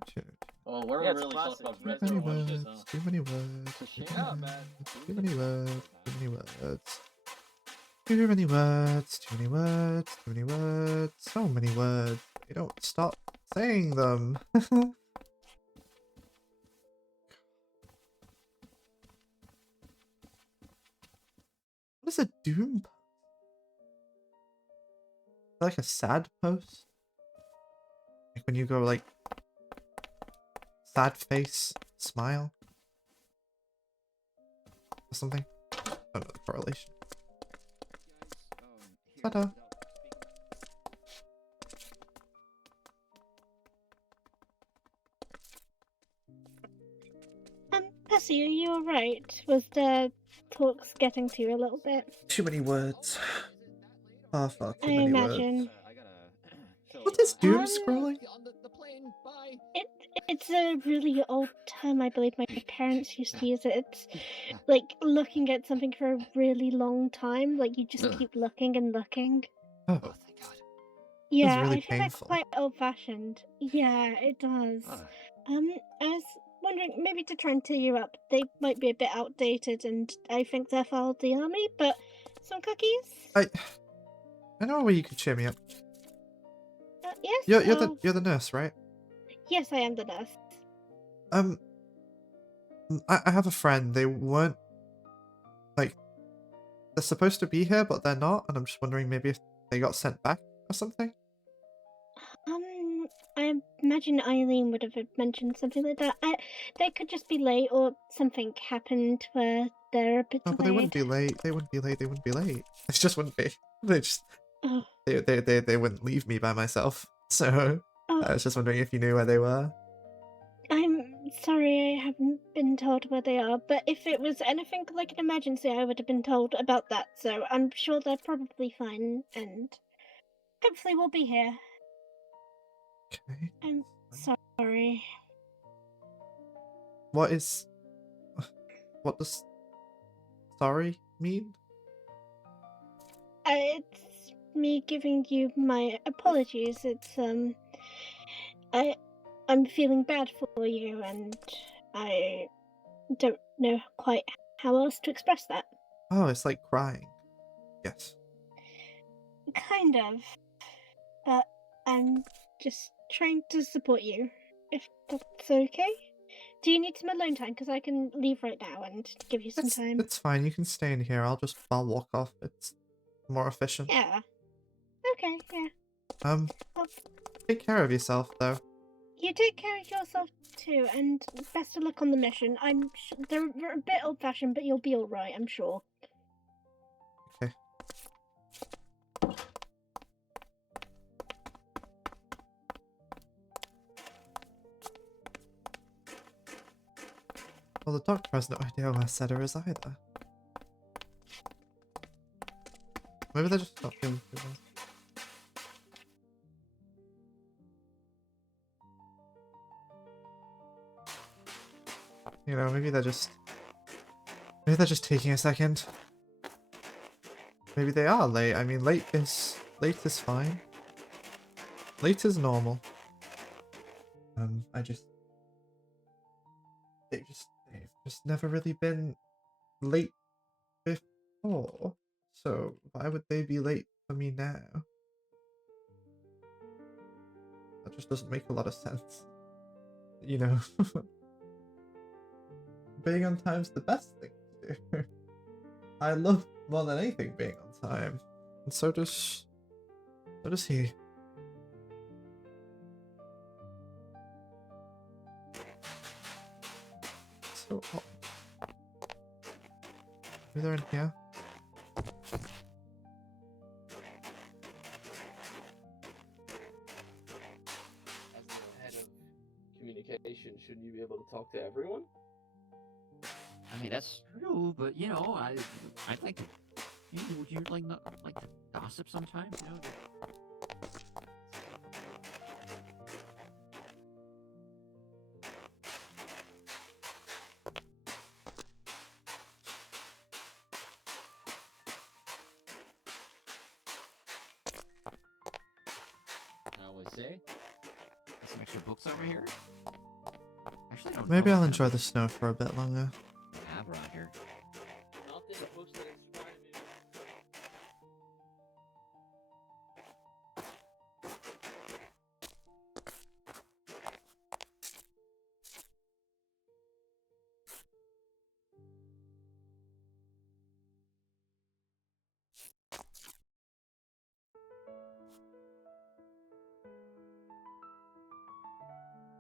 Oh, we're Yeah, it's really classic. talking about Too retro many ones, words. huh? Too many words. It's a shame. Yeah, man. Too many words. Too many words. Too many words. Too many words. Too many words. So many words. You don't stop saying them. What is a doom post? Like a sad post? Like when you go like sad face, smile? Or something? I don't know the correlation. Ta-da. Percy, are you alright? Was the talks getting to you a little bit? Too many words. Far, far too I many imagine. words. What is doom Um, scrolling? It's a really old term, I believe my parents used to use it. It's like looking at something for a really long time, like you just Ugh. keep looking and looking. Oh, Oh, thank God. Yeah, really I feel painful. that's quite old-fashioned. Yeah, it does. Ah. I was wondering maybe to try and tear you up. They might be a bit outdated, and I think they're for the army. But some cookies? I know a way you could cheer me up. Yes. You're the nurse, right? Yes, I am the nurse. I have a friend. They weren't like they're supposed to be here, but they're not, and I'm just wondering maybe if they got sent back or something. I imagine Eileen would have mentioned something like that. They could just be late, or something happened where they're a bit No, delayed. but they wouldn't be late. They wouldn't be late. They wouldn't be late. It just wouldn't be. They just Oh. they wouldn't leave me by myself. So Oh. I was just wondering if you knew where they were. I'm sorry I haven't been told where they are, but if it was anything like an emergency, I would have been told about that, so I'm sure they're probably fine, and hopefully we'll be here. Okay. I'm sorry. What does sorry mean? It's me giving you my apologies. It's, I'm feeling bad for you, and I don't know quite how else to express that. Oh, it's like crying. Yes. Kind of. But I'm just trying to support you, if that's okay. Do you need some alone time? Because I can leave right now and give you some time. It's fine. You can stay in here. I'll walk off. It's more efficient. Yeah. Okay, yeah. Well, Take care of yourself, though. you take care of yourself too, and best of luck on the mission. I'm they're a bit old-fashioned, but you'll be all right, I'm sure. Okay. Well, the doctor has no idea where Seda is either. Maybe they're just not feeling too well. You know, maybe they're just taking a second. Maybe they are late. I mean, late is fine. Late is normal. They've just never really been late before. So why would they be late for me now? That just doesn't make a lot of sense. You know. Being on time's the best thing to do. I love more than anything being on time. And so does he. So maybe they're in here. As the head of nation, shouldn't you be able to talk to everyone? I mean, that's true, but you know, I'd like to. Would you like not like to gossip sometimes? You know. I always say, got some extra books over here. Actually, I don't Maybe know I'll what enjoy the snow for a bit longer. I have around here. Not this books that inspire me.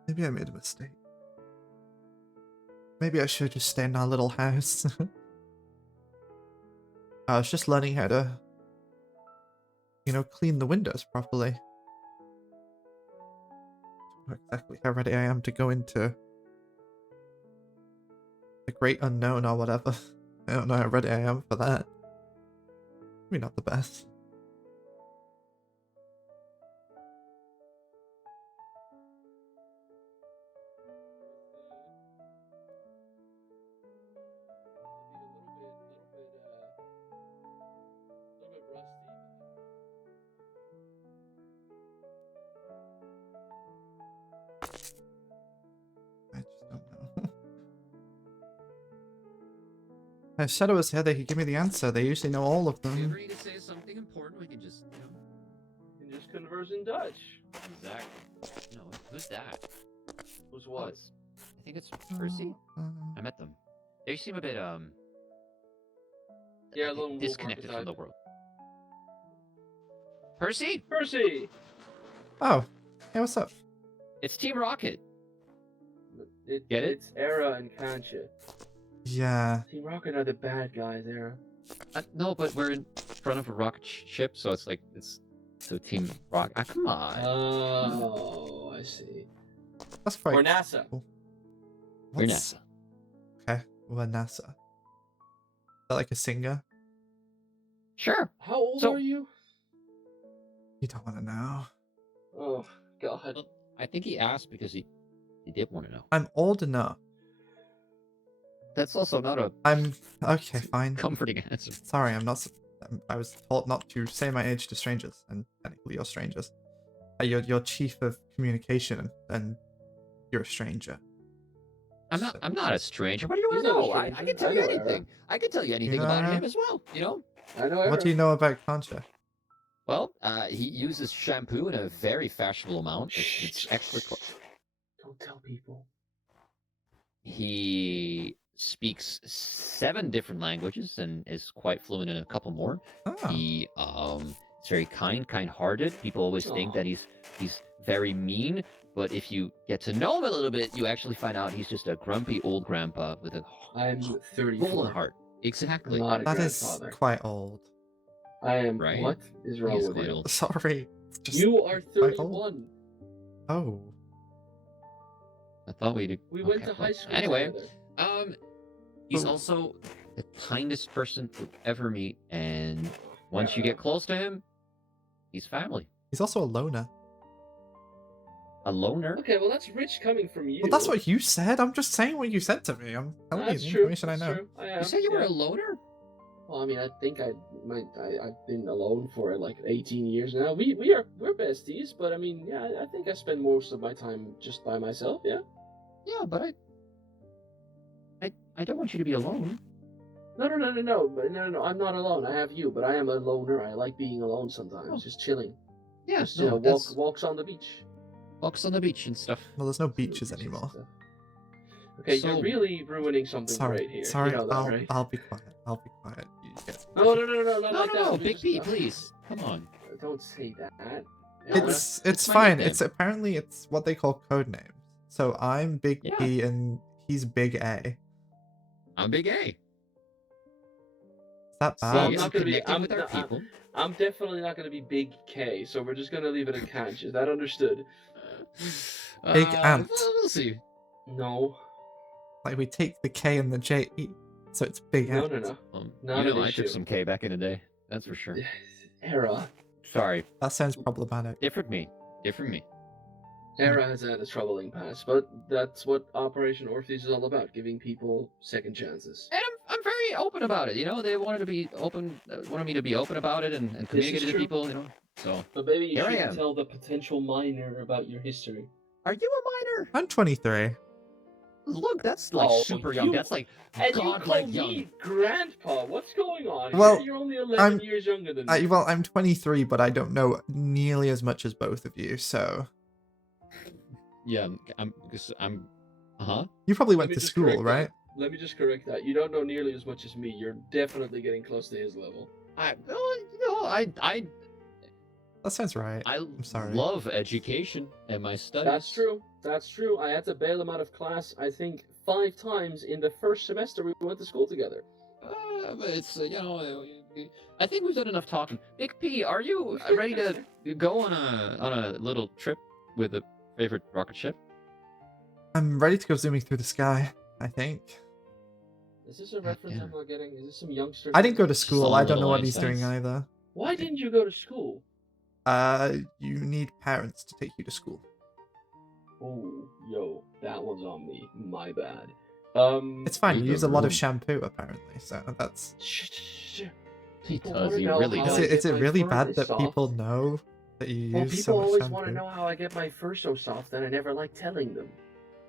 Maybe I made a mistake. Maybe I should just stay in our little house. I was just learning how to, clean the windows properly. Don't know exactly how ready I am to go into the great unknown or whatever. I don't know how ready I am for that. Maybe not the best. I just don't know. If Shadow was here, they could give me the answer. They usually know all of If you them. ever need to say something important, we can just, You can just converse in Dutch. Exactly. No, who's that? Who's Oh, what? I think it's Percy. I met them. They seem a bit Yeah, a little disconnected from the world. Percy, Percy! Oh, hey, what's up? it's Team Rocket. Get it? It's Era and Kancha. Yeah. Team Rocket are the bad guys, Era. No, but we're in front of a rocket ship, so it's like so Team Rocket. Ah, come on. Oh, I see. That's quite Or NASA. cool. We're What's... NASA. Okay, we're NASA. Is that like a singer? Sure. How old So- are you? You don't want to know. Oh, God. Well, I think he asked because he did want to know. I'm old enough. That's also not a I'm... Okay, fine. comforting answer. Sorry, I was told not to say my age to strangers, and technically you're strangers. You're chief of communication, and you're a stranger. I'm not a stranger. What do you want He's to not a know? I stranger. can tell I you know Era. anything. I can tell you anything know about Era? him as well. You know. I know Era. What do you know about Concha? Well, he uses shampoo in a very fashionable amount. It's extra. Don't tell people. He speaks 7 different languages and is quite fluent in a couple more. Oh. He is very kind-hearted. People always think that he's very mean, but if you get to know him a little bit, you actually find out he's just a grumpy old grandpa with a I'm 34. golden heart. Exactly. I'm not a That is grandfather. quite old. I am. Right? What is He wrong is with quite you? old. Sorry. It's just You are quite old. 31. Oh. I thought we did. We went okay, to high well, school Anyway, together. he's Oh. also the kindest person you'll ever meet, and once you get close to him, he's family. He's also a loner. A loner. Okay, well that's rich coming from you. Well, that's what you said. I'm just saying what you said to me. I'm telling you That's the true. information That's I know. true. I am. You said you were yeah. a loner. Well, I mean, I think I've been alone for like 18 years now. We're besties, but I mean, yeah, I think I spend most of my time just by myself. Yeah. Yeah, but I don't want you to be alone. No. I'm not alone. I have you, but I am a loner. I like being alone sometimes, Oh. just chilling. Yeah, Just no, that's walks on the beach. walks on the beach and stuff. Well, there's no Just on the beaches beach and anymore. stuff. Okay, So- you're really ruining something Sorry. great here. Sorry. You know that, I'll right? I'll be quiet. I'll be quiet. You get... No, not No, like that. no, We Big just- B, please. Come on. Don't say that. It's my fine. nickname. It's apparently it's what they call code names. So I'm Big Yeah. P and he's Big A. Is I'm Big A. that See, bad? I'm I'm not gonna be- connecting I'm with our not- people. I'm definitely not going to be Big K, so we're just going to leave it at Kanch. Is that understood? Big ant. We'll see. No. Like we take the K and the J, so it's big No, X. no, no. You Not know, an I took issue. some K back in the day. That's for sure. Era. Sorry. That sounds problematic. Different me. Different me. Era has had a troubling past, but that's what Operation Orpheus is all about, giving people second chances. And I'm very open about it. You know, they wanted to be open, wanted me to be open about it and communicate to true. people. You know, so But maybe you here I shouldn't am. tell the potential minor about your history. Are you a minor? I'm 23. Look, that's like super young. That's like And you call godlike me young. grandpa. What's going on? Well, You're only 11 I'm- years younger than me. Well, I'm 23, but I don't know nearly as much as both of you, so... Yeah, I'm. Uh-huh. You probably Let went me to just school, correct that. right? Let me just correct that. You don't know nearly as much as me. You're definitely getting close to his level. I That sounds right. I'm sorry. love education and my studies. That's true. That's true. I had to bail him out of class, I think, 5 times in the first semester we went to school together. But it's I think we've done enough talking. Big P, are you ready to go on a little trip with a favorite rocket ship? I'm ready to go zooming through the sky, I think. Is this a reference I'm not getting? Is this some youngster? I didn't go to Just school. all I don't little know what he's doing Einsteins. either. Why didn't you go to school? You need parents to take you to school. Oh, yo, that one's on me. My bad. It's fine. You Read the use a lot of room. shampoo, apparently, so that's... He People does. wanna He know really how does. I Is get it my really fur bad this that soft? people know that you Well, use people so much always shampoo? want to know how I get my fur so soft, and I never like telling them.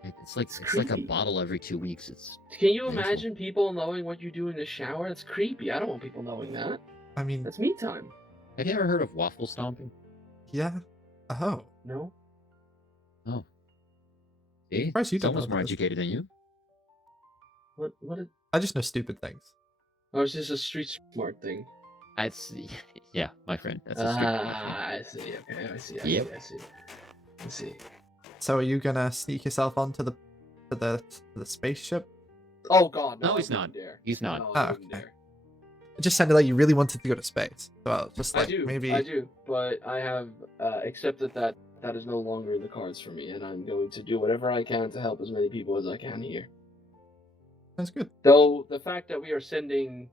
It's like a creepy. bottle every 2 weeks. It's Can you painful. imagine people knowing what you do in the shower? That's creepy. I don't want people knowing that. I mean, That's me time. Have you ever heard of waffle stomping? yeah. Oh. No? Oh. See? Surprised you don't Someone's know more this. educated than you. What? I just know stupid things. Oh, it's just a street smart thing. Yeah, my friend. That's a stupid one. I see. Okay, I see. Yep. I see. So are you gonna sneak yourself onto the spaceship? Oh God, No, I he's wouldn't not. Dare. He's not. No, Oh, I wouldn't okay. dare. It just sounded like you really wanted to go to space. So I was just like, I do. maybe... I do. But I have accepted that that is no longer in the cards for me, and I'm going to do whatever I can to help as many people as I can here. Sounds good. Though the fact that we are sending,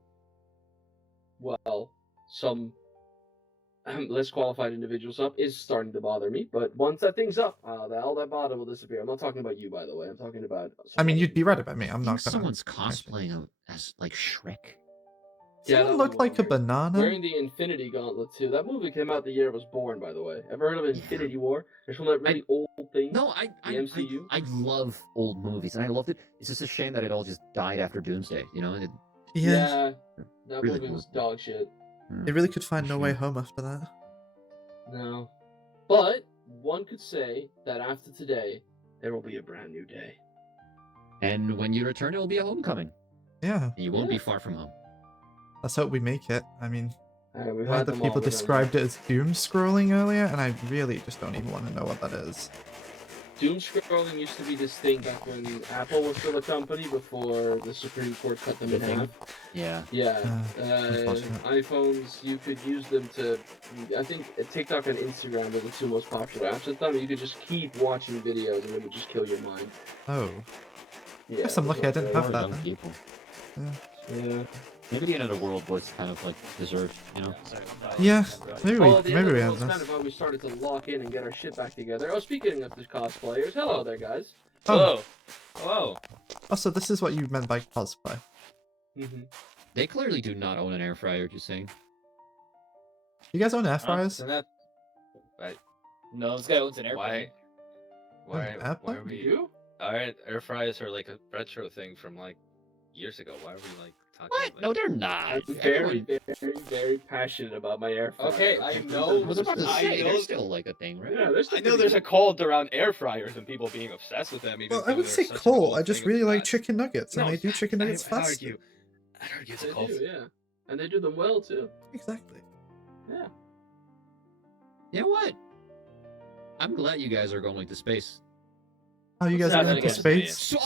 well, some less qualified individuals up is starting to bother me. But once that thing's up, all that bother will disappear. I'm not talking about you, by the way. I'm talking about. I mean, other you'd be people. right about me. I'm I not think gonna... someone's cosplaying as like Shrek. Yeah, Someone that looked one like a weird. banana. Wearing the Infinity Gauntlet too. That movie came out the year I was born, by the way. Ever heard of Infinity War? It's from that really old thing. No, The MCU. I love old movies, and I loved it. It's just a shame that it all just died after Doomsday. You know, Yeah. That Really movie was cool. dog shit. They really could find No Way Shame. Home after that. No. But one could say that after today, there will be a brand new day. And when you return, it will be a homecoming. Yeah. And you won't be Yeah. far from home. Let's hope we make it. I mean, We've one had of the them people all, we don't described know. it as doom scrolling earlier, and I really just don't even want to know what that is. Doom scrolling used to be this thing back when Apple was still a company before the Supreme Court cut them in The thing? half. Yeah. Yeah, unfortunate. iPhones, you could use them to. I think TikTok and Instagram were the two most popular apps at the time. You could just keep watching videos and it would just kill your mind. Oh. Yeah, Guess I'm it was lucky I not didn't very- have Poor that young then. people. Yeah. Maybe the end of the world was kind of like deserved, you know? Yeah, maybe Well, at the end maybe of we the have world's kind this. of how we started to lock in and get our shit back together. Oh, speaking of the cosplayers, hello there, guys. Oh, Hello. oh, so this is what you meant by cosplay. Mm-hmm. They clearly do not own an air fryer, just saying. You guys own air fryers? Isn't that... No, this guy owns an air Why? Why? An app Why are one? we? You? Air fryers are like a retro thing from like years ago. Why are we like talking? What? About No, they're not. I'm very, Everyone... very, very passionate about my air fryer. Okay, I know. I was about to I say, know- they're still like a thing, right? Yeah, there's I know there's a cult around air fryers and people being obsessed with them. Even Well, I though would they're say such an cold. old I just thing in really the like past. chicken nuggets, and No, they do chicken nuggets I'd fast. argue it's a They cult. do, yeah, and they do them well too. Exactly. Yeah. You know what? I'm glad you guys are going to space. Oh, you guys What's are going happening to again? space? So,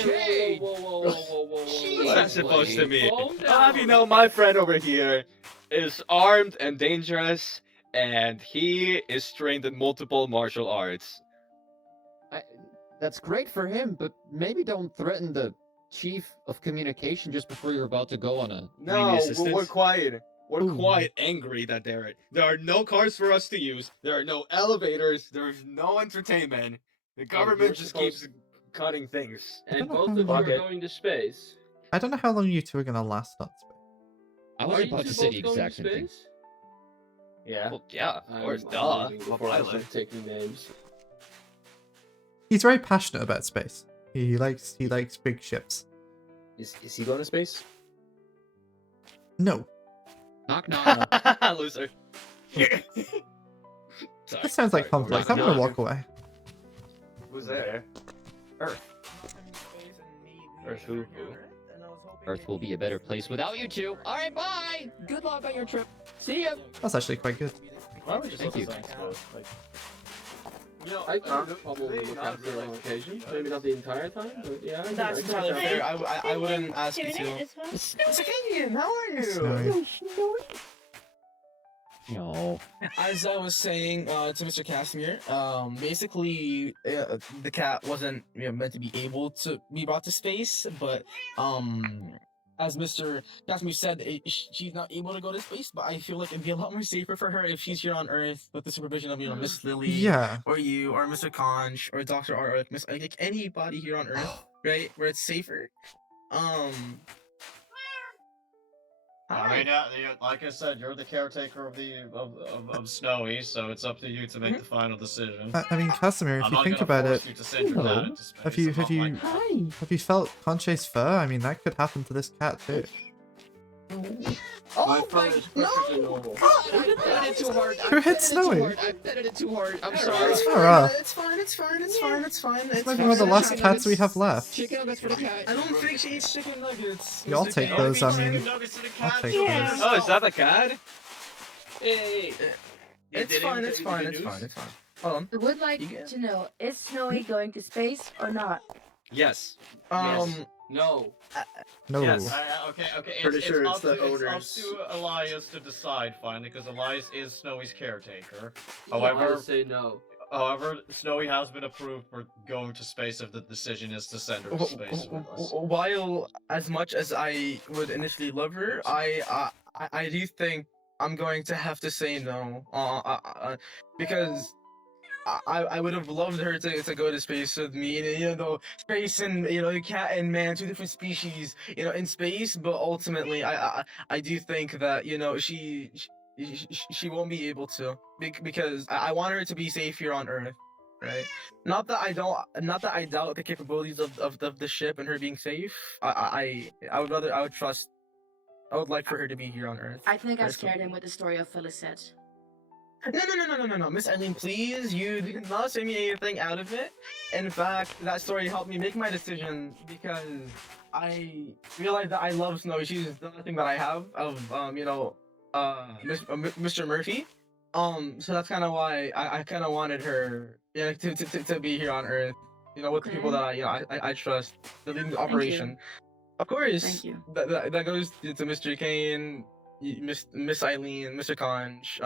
Okay. Whoa. What's that supposed to mean? Calm I'll have you down. know, my friend over here is armed and dangerous, and he is trained in multiple martial arts. that's great for him, but maybe don't threaten the chief of communication just before you're about to go on a. No, we're assistants? quiet. We're Ooh. quite angry that there are no cars for us to use. There are no elevators. There's no entertainment. The government just keeps cutting things. And know both how of you long are it- going to space. I don't know how long you two are gonna last on space. I was Are you about two to say both the going to exact same thing. space? Yeah. Well, yeah, of I'm course, duh. leaving before I start taking names. He's very passionate about space. He likes big ships. Is he going to space? No, Knock knock. Loser. that sounds like conflict. I'm gonna walk away. Who's there? Earth. Earth who? Earth will be a better place without you two. All right, bye. Good luck on your trip. See ya. That's actually quite good. Why don't we just Thank let you. the signs go? Like, You know, I have no problem with capturing on occasion. Maybe not the entire time, but yeah. That's I can entirely capture. fair. I wouldn't ask you Doing to. it as well. Sakanian, how are you? Snowy. No. As I was saying to Mr. Casimir, basically the cat wasn't meant to be able to be brought to space, but as Mr. Casimir said, she's not able to go to space. But I feel like it'd be a lot more safer for her if she's here on Earth with the supervision of Miss Lily, Yeah. or you, or Mr. Conch, or Doctor R, or Miss like anybody here on Earth, right, where it's safer. I mean, like I said, you're the caretaker of Snowy, so it's up to you to make the final decision. I mean, Casimir, if I'm you not think gonna about force it, you to send your Hello. dad into space. have you I'm have not you like- have you felt Conche's fur? I mean, that could happen to this cat too. My fur is perfectly normal. I petted it too hard. Your head's snowy. I petted it too hard. I'm sorry. It's Alright. fine. It's fine. It's fine. It's fine. It's fine. It's Like fine. one of the last Chicken cats we nuggets. have left. Chicken nuggets for the cat. I don't think she eats chicken nuggets. Yeah, I'll Mr. take King. those, I mean, Chicken nuggets to the I'll cat? take Yeah. those. Oh, is that the cat? Hey, It's fine. It's fine. It's fine. It's fine. Hold on. I would like You- to know, is Snowy going to space or not? Yes. no. No. Yes. Okay. Pretty sure it's the up owners. to Elias to decide finally, because Elias is Snowy's caretaker. I However, say no. Snowy has been approved for going to space if the decision is to send her to space with us. While as much as I would initially love her, I do think I'm going to have to say no. Because I would have loved her to go to space with me, and space and cat and man, two different species, in space. But ultimately, I do think that she won't be able to because I want her to be safe here on Earth, right? Not that I doubt the capabilities of the ship and her being safe. I would like for her to be here on Earth. I think I Personally. scared him with the story of Felicet. No, Miss Eileen, please, you did not say me anything out of it. In fact, that story helped me make my decision because I realized that I love Snowy. She's the nothing that I have of Mr. Murphy. So that's kind of why I kind of wanted her, to be here on Earth, with the people that I trust, the leading the operation. Of course. Thank you. That goes to Mr. Kane, Miss Eileen, Mr. Conch,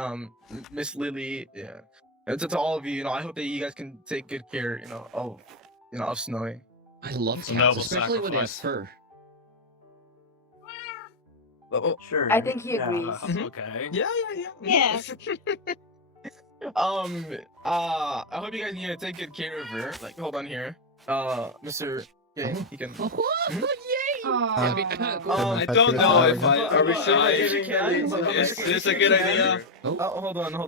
Miss Lily, yeah. And to all of you, I hope that you guys can take good care, of Snowy. I love It's a cats, noble especially when they have sacrifice. fur. Sure. I think he agrees. Mhm. Okay. Yeah. Yeah. I hope you guys take good care of her. Like, hold on here. Mr. Yeah, he can. Aw. I don't know if Are we sure if you that can, Is this a good idea? hold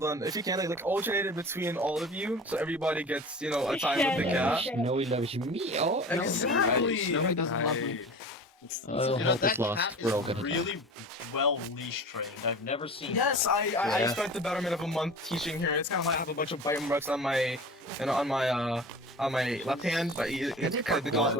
on. If you can, alternate it between all of you, so everybody gets, a time with the cat. Snowy loves me. Oh, no. Exactly. Snowy doesn't love me. You know, Hope is that lost. cat We're all is gonna die. really well leash trained. I've never seen. Yes, I Yeah. spent the betterment of a month teaching her. It's kind of like I have a bunch of bite marks on my, on my left hand, but it's kind of the glove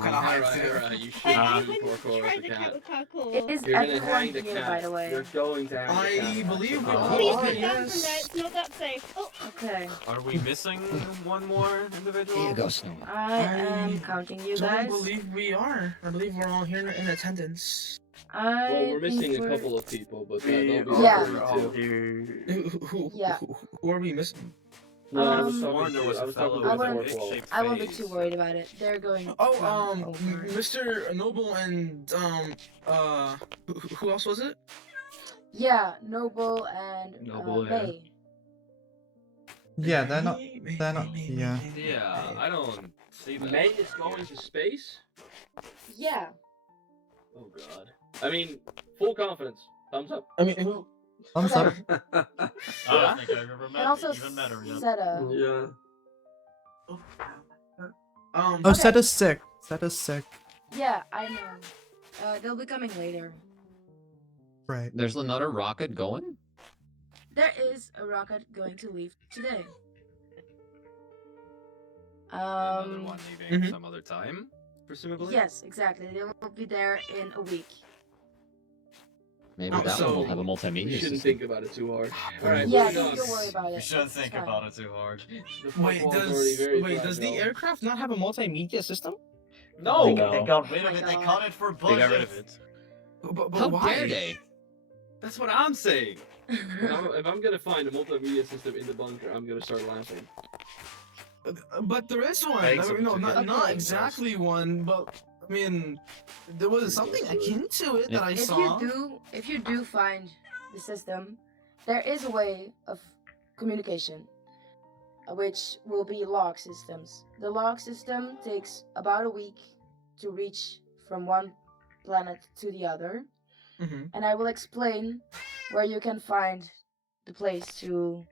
kind of hides it. You should I be wouldn't poor try with the the cat cat. with Cockle. Is You're gonna everyone hang the here, cat. by the way? You're going to hang the cat. I believe we Oh, Please are, get down from yes. there. It's not that safe. Oh, Okay. Are we missing one more individual? Here you go, Snowy. I am counting you Don't guys. believe we are. I believe we're all here in attendance. Well, we're missing think a we're- couple of people, but We that'll be are Yeah. all too. here. Who Yeah. are we missing? No, I was Um, talking there to, was I a was fellow talking I to with a wouldn't. Orpheus. egg-shaped I won't be too face. worried about it. They're going to Oh, come over. Mr. Noble and who else was it? Yeah, Noble and Noble, yeah. May. Yeah, they're not. They're not. Yeah. Yeah, I don't see that. May is going to space? Yeah. Oh god. I mean, full confidence. Thumbs up. I mean, who? Thumbs up. I don't think I've ever And also even met her yet. Seta. Yeah. Oh, Okay. Seta's sick. Seta's sick. Yeah, I know. They'll be coming later. Right. There's another rocket going? There is a rocket going to leave today. Another one leaving Mhm. some other time, presumably. Yes, exactly. They will be there in a week. Maybe Oh, that so one will have a We multimedia shouldn't system. think about it too hard. Alright, Yeah, moving on. don't worry about it. You shouldn't It's think fine. about it too hard. The football Wait, is already very does the fragile. aircraft not have a multimedia system? No, No. they got rid Oh of my it. They God. cut it for They budget. got rid of it. But How why? dare they? That's what I'm saying. If I'm gonna find a multimedia system in the bunker, I'm gonna start laughing. But there is one. Thanks, No, okay. not Okay. exactly one, but I mean, there was something akin to it that I If saw. you do find the system, there is a way of communication, which will be log systems. The log system takes about a week to reach from one planet to the other, Mhm. and I will explain where you can find the place to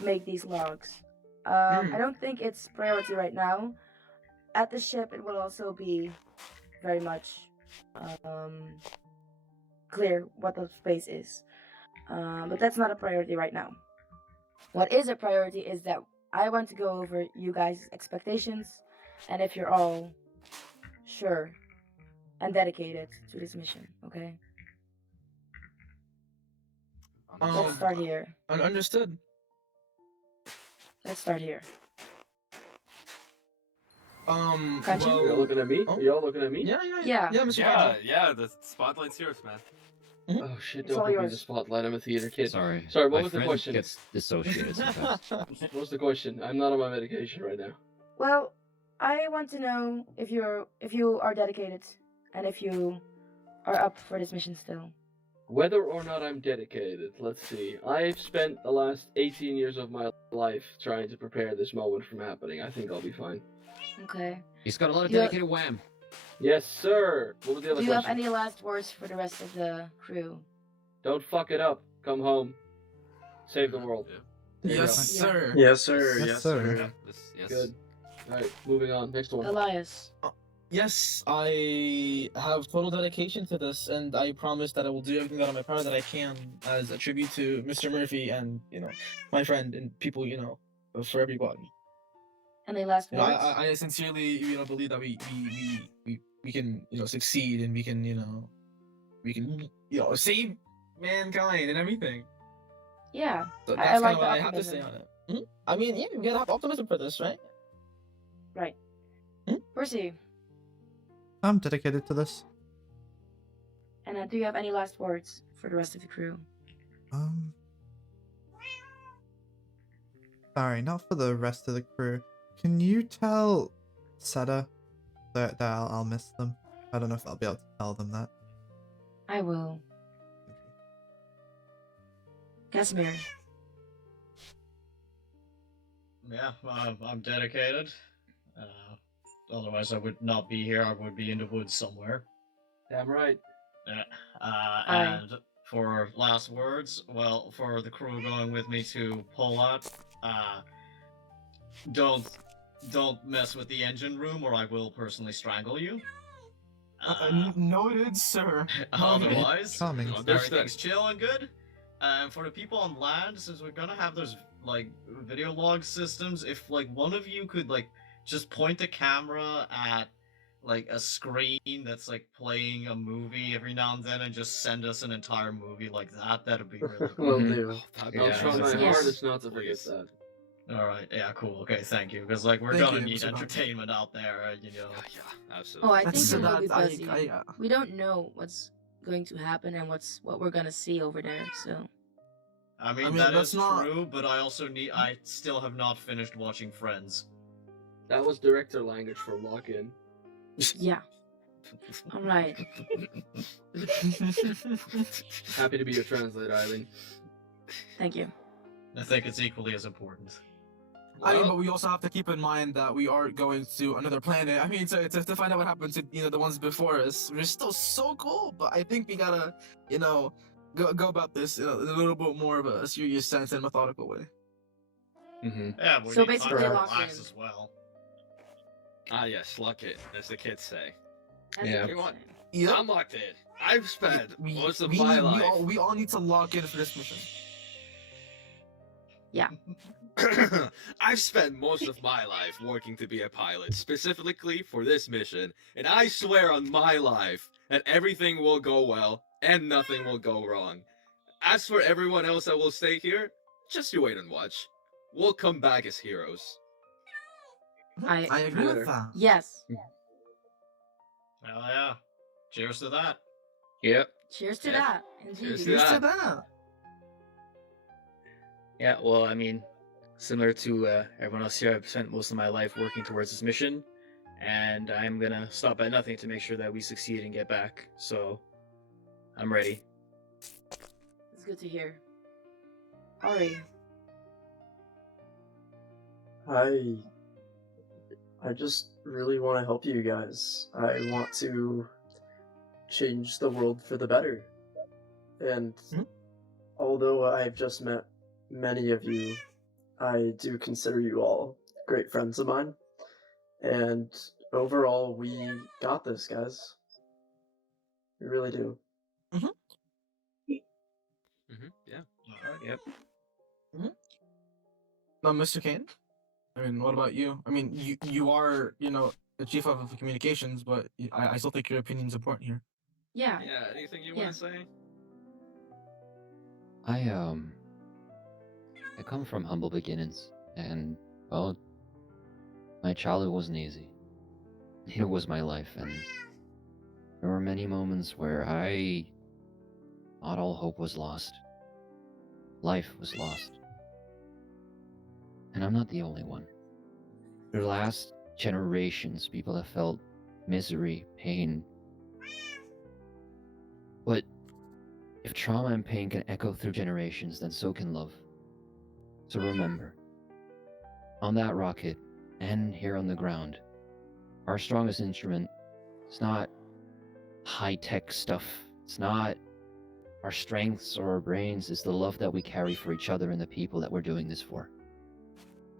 make these logs. I don't think it's priority right now. At the ship, it will also be very much clear what the space is. But that's not a priority right now. What is a priority is that I want to go over you guys' expectations, and if you're all sure and dedicated to this mission, okay? Let's start here. Understood. Let's start here. Well, Are y'all looking at me? oh. Are y'all looking at me? Yeah, Yeah. Mr. Yeah, Kanji. yeah, the spotlight's yours, man. Oh shit, It's don't all put me in yours. the spotlight. I'm a theater kid. Sorry. Sorry, what My was the friend question? gets dissociated sometimes. What's the question? I'm not on my medication right now. Well, I want to know if you are dedicated and if you are up for this mission still. Whether or not I'm dedicated, let's see. I've spent the last 18 years of my life trying to prepare this moment from happening. I think I'll be fine. Okay. He's got a lot of Yeah. dedicated wham. Yes, sir. What was the other Do you have question? any last words for the rest of the crew? Don't fuck it up. Come home. Save the world. There you Yes, go. sir. Yes, sir. Yes, sir. Yeah, yes. Good. Alright, moving on. Next one. Elias. Yes, I have total dedication to this, and I promise that I will do everything that in my power that I can as a tribute to Mr. Murphy and my friend and people for everybody. Any last You know, words? I sincerely believe that we can succeed and we can save mankind and everything. Yeah. So I that's like kind of the what I have to say optimism. on it. I mean, yeah, we gotta have optimism for this, right? Right. Hmm? Percy, I'm dedicated to this. and do you have any last words for the rest of the crew? Sorry, not for the rest of the crew. Can you tell Seta that I'll miss them? I don't know if I'll be able to tell them that. I will. Casimir. Yeah, I'm dedicated. Otherwise, I would not be here. I would be in the woods somewhere. Damn right. And for last words, well, for the crew going with me to Polat, don't mess with the engine room, or I will personally strangle you. Noted, sir. Otherwise, Charming. everything's chill and good. And for the people on land, since we're gonna have those video log systems, if one of you could just point the camera at a screen that's playing a movie every now and then and just send us an entire movie like that, that'd be really cool. Will Mhm. do. That'd be I'll Yeah, try my yes. hardest not to forget Please. that. All right, yeah, cool. Okay, thank you. Because we're Thank gonna you, need Mr. Bond. entertainment out there, Yeah, absolutely. Oh, I think That's we will be that. busy. I We don't know what's going to happen and what we're gonna see over there. So I mean that is true, but I still have not finished watching Friends. That was director language for lock-in. Yeah. All right. Happy to be your translator, Eileen. Thank you. I think it's equally as important. I mean, but we also have to keep in mind that we are going to another planet. I mean, to find out what happened to the ones before us. We're still so cool, but I think we gotta go about this in a little bit more of a serious sense and methodical way. Yeah, but we So need time basically to lock relax in. as well. Ah, yes, lock it, as the kids say. As Yeah. a You want- kid. I'm locked in. I've spent most of we my need- life. we all need to lock in for this mission. Yeah. I've spent most of my life working to be a pilot, specifically for this mission, and I swear on my life that everything will go well and nothing will go wrong. As for everyone else that will stay here, just you wait and watch. We'll come back as heroes. I agree with that. Yes. Hell yeah. Cheers to that. Yep. Cheers to Yeah. that. Indeed. Cheers to Here's to that. that. Yeah, well, I mean, similar to everyone else here, I've spent most of my life working towards this mission, and I'm gonna stop at nothing to make sure that we succeed and get back. So, I'm ready. It's good to hear. Ari. I just really want to help you guys. I want to change the world for the better. And although I've just met many of you, I do consider you all great friends of mine. And overall, we got this, guys. We really do. Yeah. Alright, yep. Now, Mr. Kane. I mean, what about you? I mean, you are the chief of communications, but I still think your opinion's important here. Yeah. Yeah, anything you Yeah. want to say? I come from humble beginnings, and well, my childhood wasn't easy. Neither was my life, and there were many moments where I thought all hope was lost. Life was lost. And I'm not the only one. For the last generations, people have felt misery, pain. But if trauma and pain can echo through generations, then so can love. So remember, on that rocket and here on the ground, our strongest instrument is not high-tech stuff. It's not our strengths or our brains. It's the love that we carry for each other and the people that we're doing this for.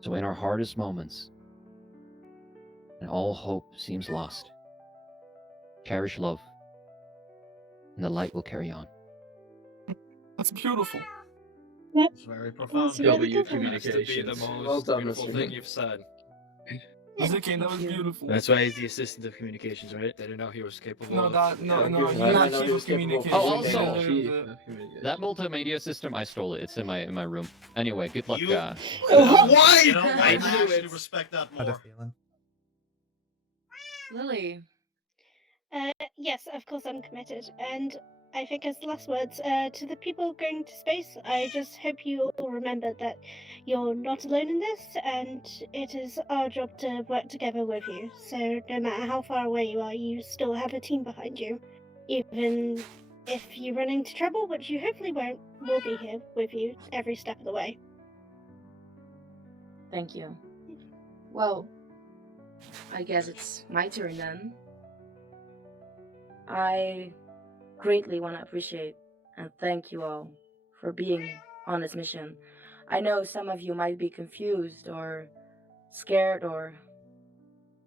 So in our hardest moments, and all hope seems lost, cherish love, and the light will carry on. That's beautiful. It's very profound. That's really W good. Has to be the most Well done, beautiful Mr. thing King. you've said. Mr. Kane, that was beautiful. That's why he's the assistant of communications, right? Didn't know he was capable No, of... no, Yeah, no. he He's was- not I know chief he of was capable of communications. Oh, also- Chief of communication. That multimedia system, I stole it. It's in my room. Anyway, good luck. You- Why? You know, I I knew actually it. respect that Had a more. feeling. Lily. Yes, of course I'm committed. And I think as last words, to the people going to space, I just hope you all remember that you're not alone in this, and it is our job to work together with you. So no matter how far away you are, you still have a team behind you. Even if you run into trouble, which you hopefully won't, we'll be here with you every step of the way. Thank you. Well, I guess it's my turn then. I greatly want to appreciate and thank you all for being on this mission. I know some of you might be confused or scared or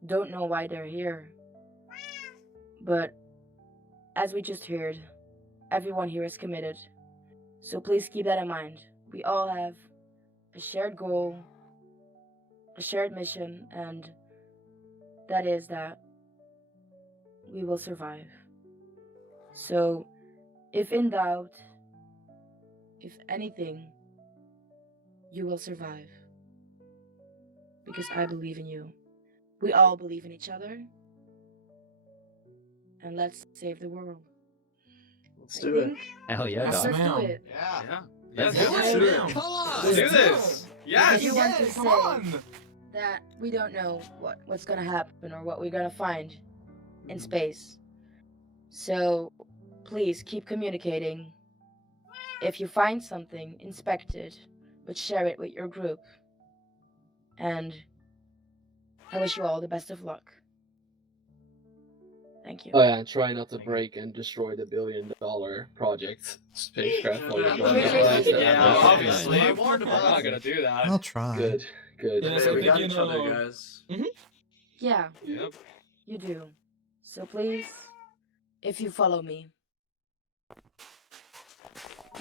don't know why they're here. But as we just heard, everyone here is committed. So please keep that in mind. We all have a shared goal, a shared mission, and that is that we will survive. So, if in doubt, if anything, you will survive. Because I believe in you. We all believe in each other. And let's save the world. Let's I do it. think. Hell yeah, Yes, dog. Let's do ma'am. it. Yeah. Yeah, Let's Yes, do ma'am. this. Come on. Let's do this. Yes. If you want to Come say on. that we don't know what's gonna happen or what we're gonna find in space. So please keep communicating. If you find something, inspect it, but share it with your group. And I wish you all the best of luck. Thank you. Oh yeah, and try not to break and destroy the billion-dollar project spacecraft. while you're going around. Yeah, obviously. I We're warned about not it. gonna do that. I'll try. Good, good. Yes, Hey, I we think got you each know. other, guys. Yeah, Yep. you do. So please, if you follow me,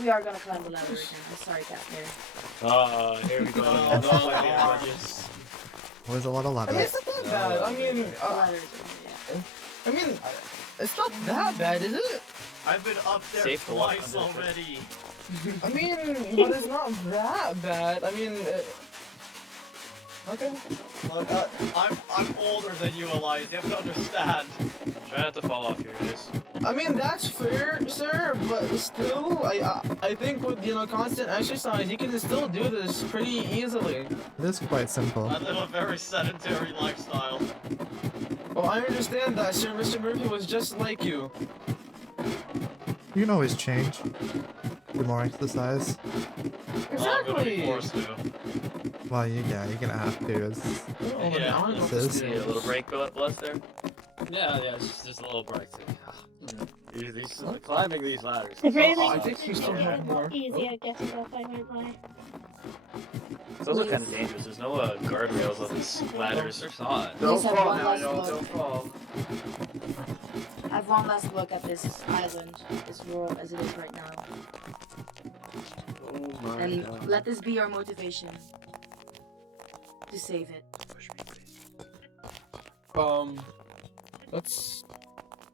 we are gonna climb the ladder again. I'm sorry, Catmere. Here we go. Oh, no, Oh, Always a lot of I mean, ladders. it's not that bad. I mean, The ladder is over here. I mean, it's not that bad, is it? I've been up there Safe to walk twice under it. already. I mean, but it's not that bad. I mean, okay. Look, I'm older than you, Elias. You have to understand. Try not to fall off here, guys. I mean, that's fair, sir, but still, I think with, constant exercise, you can still do this pretty easily. It is quite simple. I live a very sedentary lifestyle. Well, I understand that, sir. Mr. Murphy was just like you. You can always change. Do more exercise. I'm gonna be Exactly. forced to. Well, you're gonna have to. Oh, Yeah, now I know what this this is- Need a little is. break, bless there. Yeah, it's just a little break. Climbing these ladders. The really I think we still have more. easier getting off, I won't lie. Those are kind of dangerous. There's no guardrails on these ladders. There's not. Don't Don't have fall one now, last y'all. look. Don't fall. Have one last look at this island, this world as it is right now. Oh my And god. let this be your motivation to save it. Let's.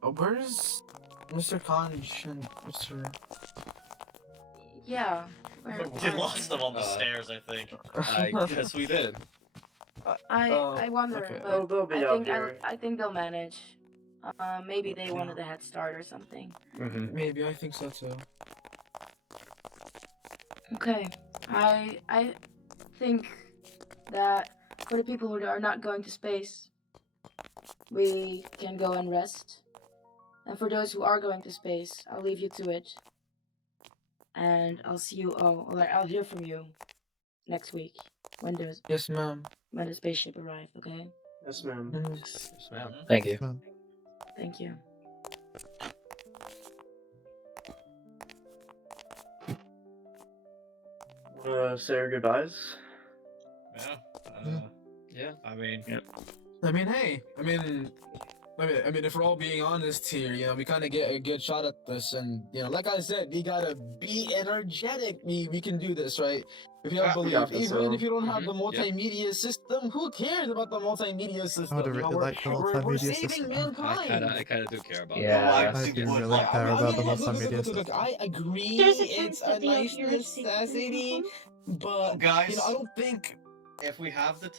Where's Mr. Conch and Mr. Yeah. Where We are lost they? them on the stairs, I think. I guess we did. I wonder, okay. but They'll be I up think here. I think they'll manage. Maybe they wanted a head start or something. Maybe, I think so too. Okay. I think that for the people who are not going to space, we can go and rest. And for those who are going to space, I'll leave you to it. And I'll see you all, or I'll hear from you next week when Yes, ma'am. the spaceship arrives, okay? Yes, ma'am. Yes, ma'am. Thank you. Thank you. Say our goodbyes. Yeah. Yeah. I mean, I mean, hey, I mean, if we're all being honest here, we kind of get a good shot at this, and like I said, we gotta be energetic. We can do this, right? If you have we belief, got this, even so- if you don't have the Mhm, yeah. multimedia system, who cares about the multimedia system? I would really we're, like the we're multimedia saving system. mankind. I kind of do care about Yeah. that. I do really care about the multimedia system. I agree. There's a chance It's a that the nice opioid necessity, but guys, I don't think. if we have the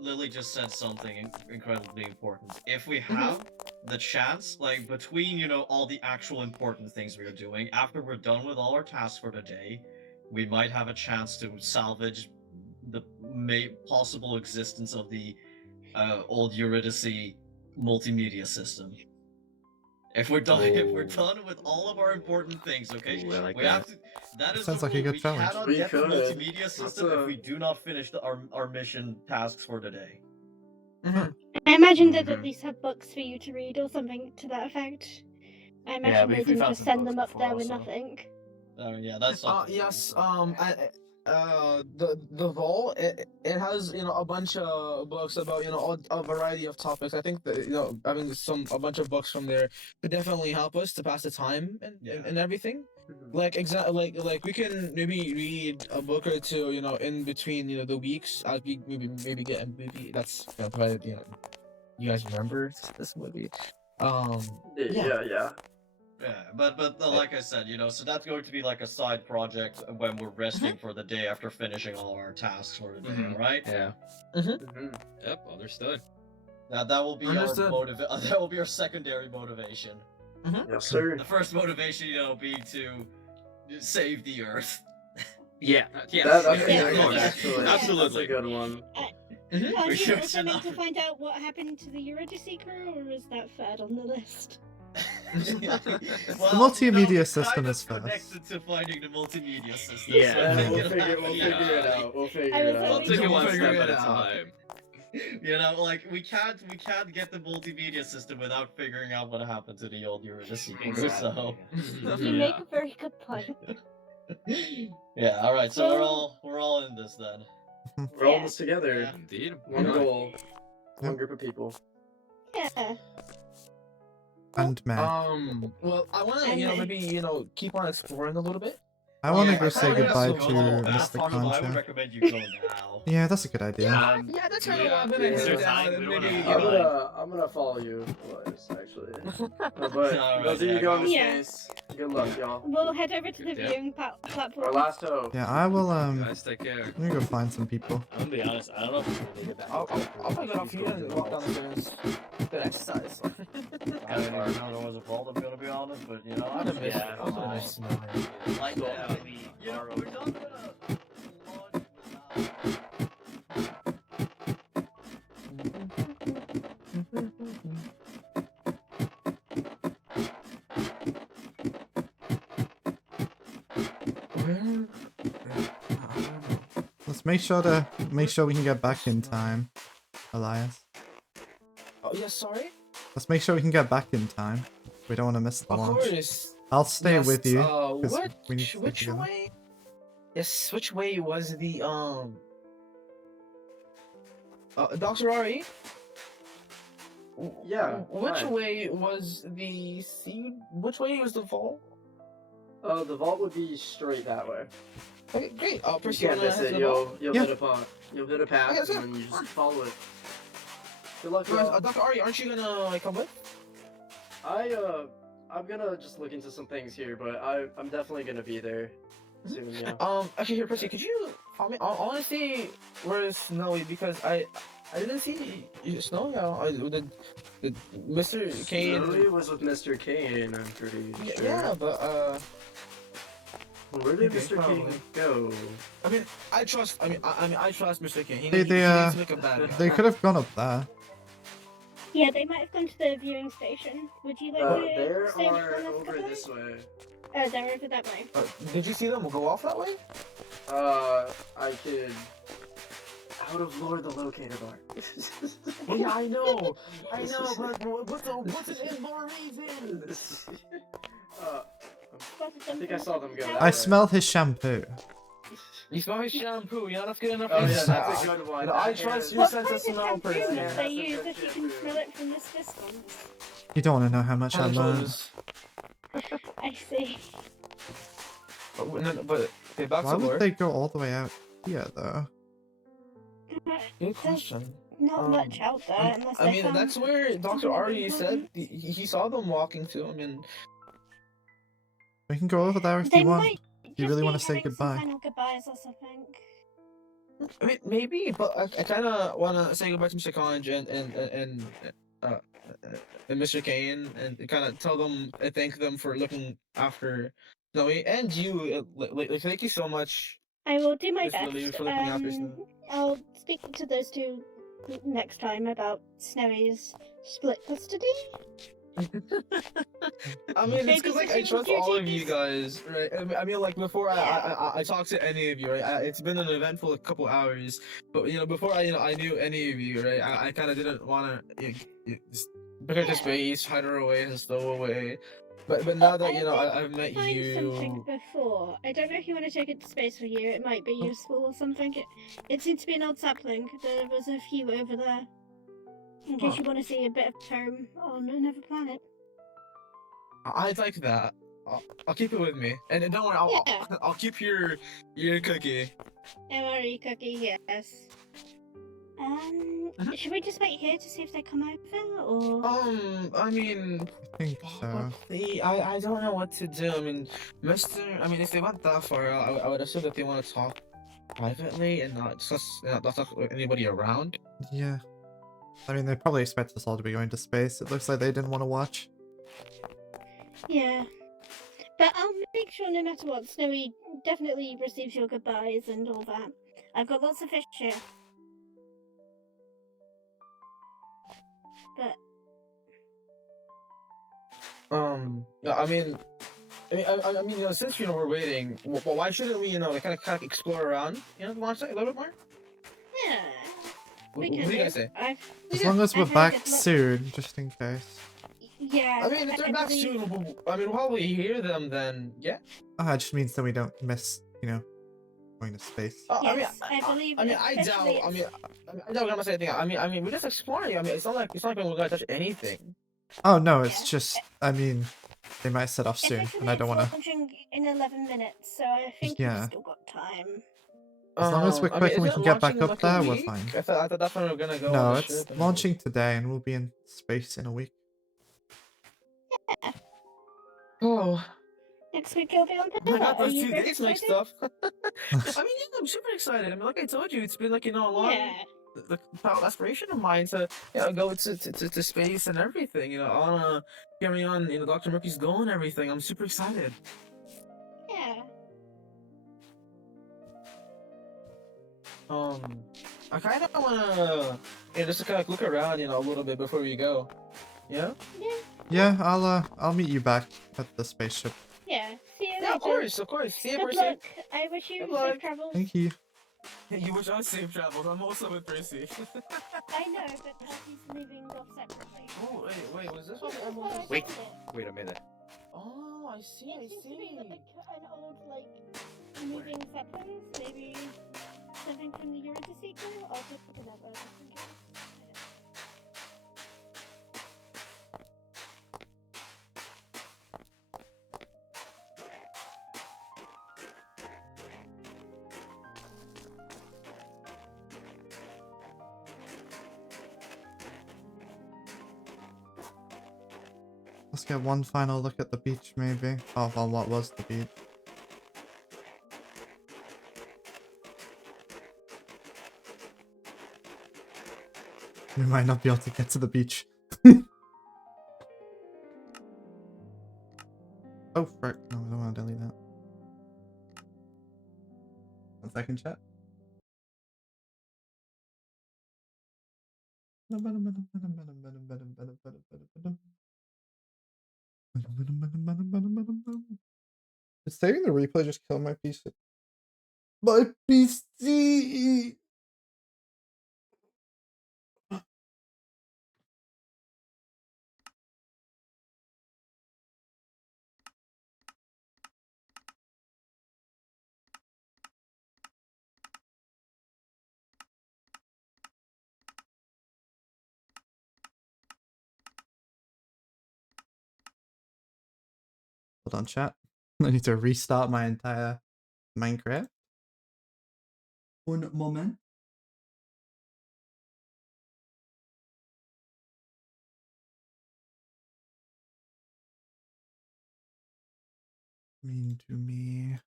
Lily just said something incredibly important. If we have the chance, like between all the actual important things we are doing, after we're done with all our tasks for the day, we might have a chance to salvage the possible existence of the old Eurydice multimedia system. If we're done with all of our important things, okay, Ooh, I like we that. have to. That is Sounds the like a rule. good We challenge. cannot We get the could. multimedia That's system a- if we do not finish our mission tasks for the day. I imagine they'd Mhm. at least have books for you to read or something to that effect. I Yeah, imagine we they didn't found just some send books them up before there with also. nothing. Yeah, that's something. Yes. The vault it has a bunch of books about a variety of topics. I think that having a bunch of books from there could definitely help us to pass the time and everything. Like like we can maybe read a book or two in between the weeks as we maybe get a movie that's provided you guys remember this movie. Yeah. Yeah, but like I said, so that's going to be like a side project when we're resting for the day after finishing all our tasks for the day, Mhm. right? Yeah. Mhm. Yep. Understood. That will be Understood. our that will be our secondary motivation. Yes, sir. The first motivation, being to save the Earth. Yeah. Yes. That's a Yeah, good one, yeah, actually. yeah. Absolutely. That's a good one. Are We you should also meant to enough. find out what happened to the Eurydice crew, or is that third on the list? Well, multimedia we're system kind is of first. connected to finding the multimedia system. Yeah. so I Yeah, think we'll it'll figure, have to we'll be- figure it out. We'll figure I it was out. We'll hoping take it We'll one figure step it at a out. time. You know, like we can't get the multimedia system without figuring out what happened to the old Eurydice crew. So You make a very good point. yeah, all right. So Well- we're all in this then. We're all in Yeah. this together. Yeah. Indeed. One Right. goal. One Yep. group of people. Yeah. And man, Well, I want to, And maybe, keep on exploring a little bit. I want to Yeah, go I say kinda goodbye wanna to go Mr. after, but I would Concha. recommend you go now. Yeah, that's a good idea. Yeah, that's kind of what I'm gonna Yeah. head Yeah. down and maybe, I'm gonna follow you, boys, actually. But Alright, those of you yeah, going to Yeah. space, good luck, y'all. We'll head over to the Yeah. viewing platform. Our last hope. Yeah, I will. Guys, take care. Let me go find some people. I'm gonna be honest, I don't know if I'm gonna get back. I'll probably get off here and walk down the stairs. Good exercise. I didn't even know there was a vault, I'm gonna be honest, but you know, I'm gonna miss Yeah, I'm gonna miss smelling. like So, that. can we You know, borrow- we're not gonna launch Let's make sure we can get back in time, Elias. Oh, yeah, sorry? Let's make sure we can get back in time. We don't want to miss the Of launch. course. I'll stay Yes, with you. 'cause what? we need to stay Which together. way? Yes, which way was the Dr. Ari? Yeah, Which hi. way was the seed? Which way was the vault? The vault would be straight that way. Okay, great. I'll You proceed can't on miss it. the vault. You'll Yeah. hit a path, Okay, and so- then you just follow it. Good luck, Guys, y'all. Dr. Ari, aren't you gonna come with? I'm gonna just look into some things here, but I'm definitely gonna be there soon. Yeah. Actually, here, Percy, could you follow me? I want to see where it's snowy because I didn't see snow. Did Mr. Kane? Snowy was with Mr. Kane, I'm pretty sure. Yeah, but Where did Okay, Mr. probably. Kane go? I mean, I trust Mr. Kane. He They needs to make a bad guy. they could have gone up there. Yeah, they might have gone to the viewing station. Would you like They to stay with are them over together? this way. Oh, they're over that way. Did you see them go off that way? I could. I would have lowered the locator bar. Yeah, I know, but what's an indoor reason? I think I saw them go. I smell his shampoo. You smell his shampoo. Yeah, that's good enough. Oh, for yeah, me. that's a good one. I That trust is- your What sense kind of of smell, shampoo person. would that's they a use good if you can shampoo. smell it from this distance? You don't want to know how much I Hand learned. clothes. I see. But okay, back Why to would work. they go all the way out here though? Good question. Not much out there unless I they mean, found that's where Dr. something Ari said important. he saw them walking too. I mean, We can go over there if They you want. might You just really be want to say having some goodbye? final goodbyes or something. I mean, maybe, but I kind of want to say goodbye to Mr. Conj and Mr. Kane and kind of tell them, thank them for looking after Snowy and you. Like, thank you so much. I will do my Miss Lily, best. for looking after Snowy. I'll speak to those two next time about Snowy's split custody. I mean, it's because like I Babysitting trust all of you duties. guys, right? I mean, like before Yeah. I talk to any of you, right? It's been an eventful couple hours, but before I knew any of you, right? I kind of didn't want to just pick up the space, hide her away, and stow away. But now that I've met Find something you, before. I don't know if you want to take it to space with you. It might be useful or something. It seems to be an old sapling. There was a few over there. In case you want to see a bit of home on another planet. I'd like that. I'll keep it with me, and don't worry, Yeah. I'll keep your cookie. MRE cookie, yes. Should we just wait here to see if they come over, or? I mean, I think so. probably. I don't know what to do. I mean, if they went that far, I would assume that they want to talk privately and not talk with anybody around. Yeah. I mean, they probably expect us all to be going to space. It looks like they didn't want to watch. Yeah. But I'll make sure no matter what, Snowy definitely receives your goodbyes and all that. I've got lots of fish here. But yeah, I mean, since we're waiting, why shouldn't we, like, kind of explore around, want to say a little bit more? yeah, What, we what can do you do. guys say? As long as we're I've had back good luck. soon, just in case. Yeah. I mean, if they're I back believe... soon, we'll probably hear them then. Yeah. It just means that we don't miss, going to space. Yes, I believe. I doubt. especially I doubt I'm gonna say anything. We're just exploring. it's not like we're gonna touch anything. Oh no, it's Yeah. just, they might set off soon, and I Officially, don't it's want to. launching in 11 minutes, so I think you've Yeah. still got time. As long as we're quick and Is we it can get launching back in up like a there, we're week? fine. I thought that's when we were gonna go on No, the it's ship. launching today, and we'll be in space in a week. Oh. Next week you'll be on I Pilla. got Are those you 2 very days mixed excited? up. Yeah, I'm super excited. Like I told you, it's been like a long Yeah. the pile aspiration of mine to go to space and everything. I wanna carry on Dr. Murphy's goal and everything. I'm super excited. Yeah. I kind of wanna just to kind of look around a little bit before we go. Yeah. Yeah, I'll meet you back at the spaceship. Yeah. See you Yeah, later. of course. See you, Good Percy. luck. I wish you Good luck. safe travels. Thank you. You wish I safe travels. I'm also with Percy. I know, but Percy's leaving off separately. Oh wait, was this one? This is why I Wait. found it. Wait a minute. Oh, I see. It seems to be like an old, moving Zeppelin. Maybe something from the Eureka sequel. I'll just look it up just in case. Let's get one final look at the beach, maybe. Oh, well, what was the beach? We might not be able to get to the beach. Oh, frick. No, I don't want to delete that. 1 second, chat. It's saving the replay, just kill my PC. My PC! Hold on, chat. I need to restart my entire Minecraft. Un moment. Mean to me.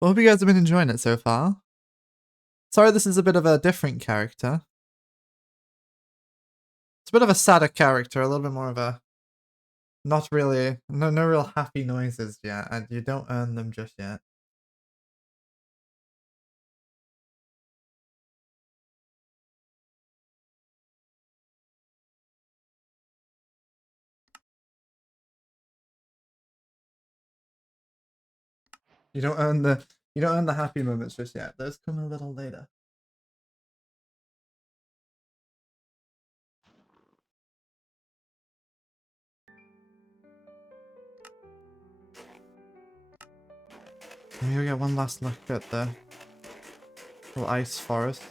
Well, hope you guys have been enjoying it so far. Sorry this is a bit of a different character. It's a bit of a sadder character, a little bit more of a... Not really... No real happy noises yet, and you don't earn them just yet. You don't earn the happy moments just yet. Those come a little later. Maybe we'll get one last look at the little ice forest.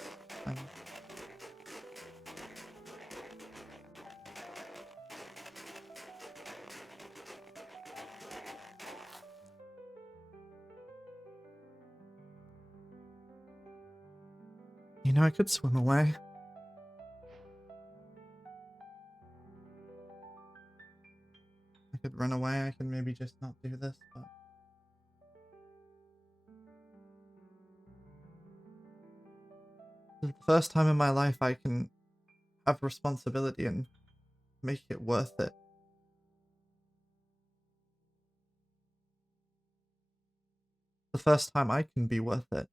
I could swim away. I could run away. I could maybe just not do this, but... the first time in my life I can have responsibility and make it worth it. The first time I can be worth it.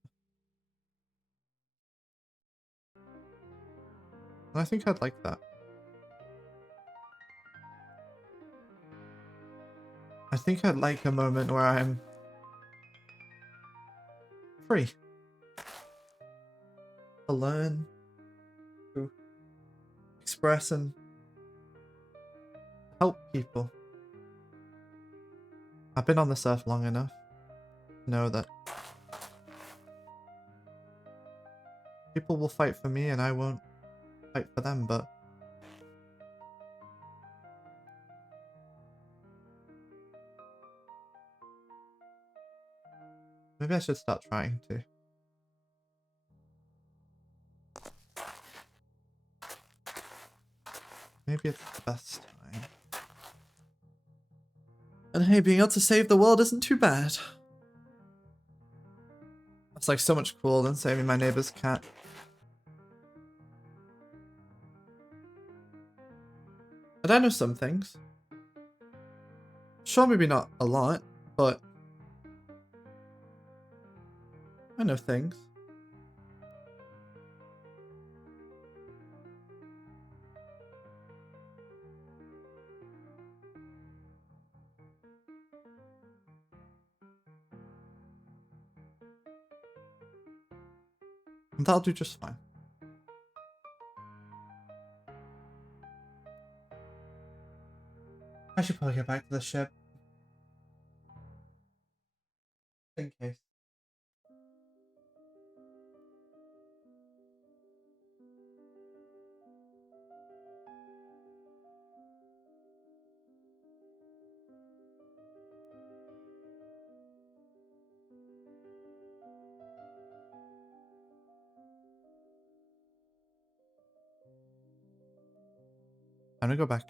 And I think I'd like that. I think I'd like a moment where I'm free to learn, to express and help people. I've been on this earth long enough to know that people will fight for me and I won't fight for them, but maybe I should start trying to. Maybe it's the best time. And hey, being able to save the world isn't too bad. That's like so much cooler than saving my neighbor's cat. And I know some things. Sure, maybe not a lot, but I know things. And that'll do just fine. I should probably get back to the ship. In case. I'm gonna go back.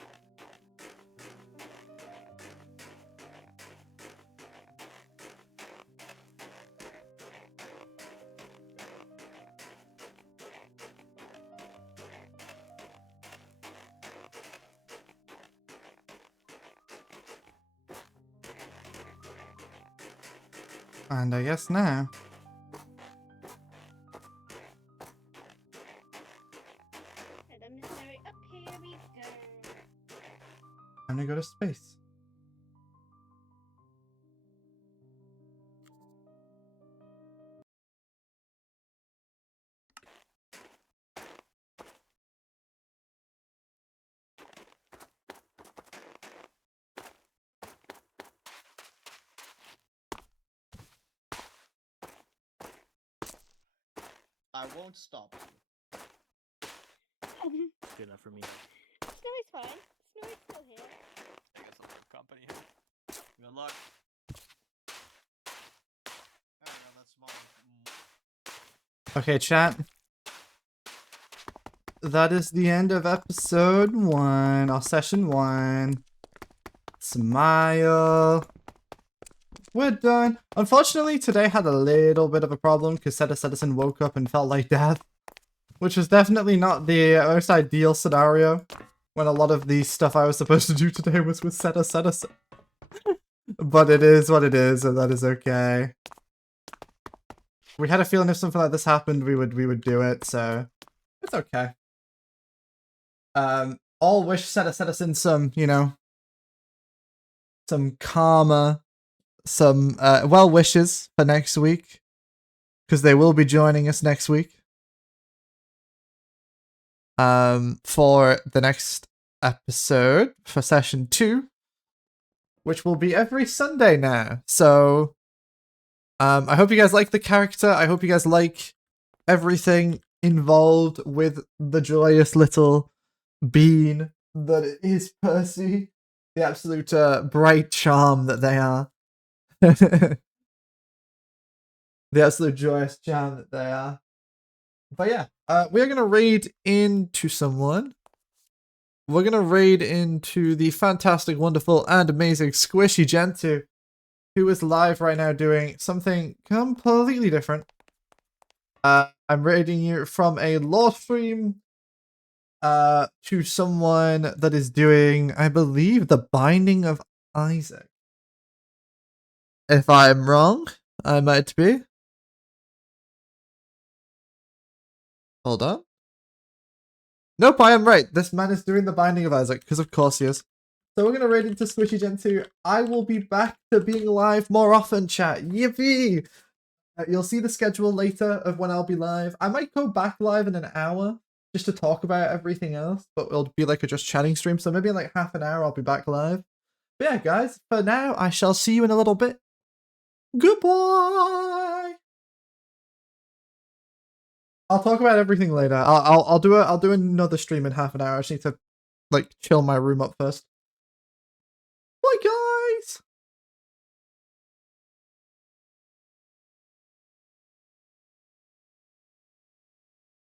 And I guess now Up here we go. I'm gonna go to space. I won't stop you. Good enough for me. Snowy's fine. Snowy's still here. I guess I'll have company here. Good luck. There we go, that's small. Okay, chat. That is the end of episode 1, or session 1. Smile. We're done. Unfortunately, today had a little bit of a problem because Citizen woke up and felt like death. Which was definitely not the most ideal scenario. When a lot of the stuff I was supposed to do today was with Citizen. But it is what it is, and that is okay. We had a feeling if something like this happened, we would do it, so it's okay. All wish Citizen some, you know, some karma, some well wishes for next week, because they will be joining us next week. For the next episode, for session 2, which will be every Sunday now. So, I hope you guys like the character. I hope you guys like everything involved with the joyous little bean that is Percy. The absolute bright charm that they are. The absolute joyous charm that they are. But yeah, we're going to raid into someone. We're going to raid into the fantastic, wonderful, and amazing Squishy Gentoo, who is live right now doing something completely different. I'm rating you from a law stream to someone that is doing, I believe, the Binding of Isaac. If I'm wrong, I might be. Hold on. Nope, I am right. This man is doing the Binding of Isaac, because of course he is. So we're going to raid into Squishy Gen 2. I will be back to being live more often, chat. Yippee! You'll see the schedule later of when I'll be live. I might go back live in an hour just to talk about everything else, but it'll be like a just chatting stream. So maybe in like half an hour I'll be back live. But yeah, guys, for now, I shall see you in a little bit. Goodbye! I'll talk about everything later. I'll do another stream in half an hour. I just need to like chill my room up first.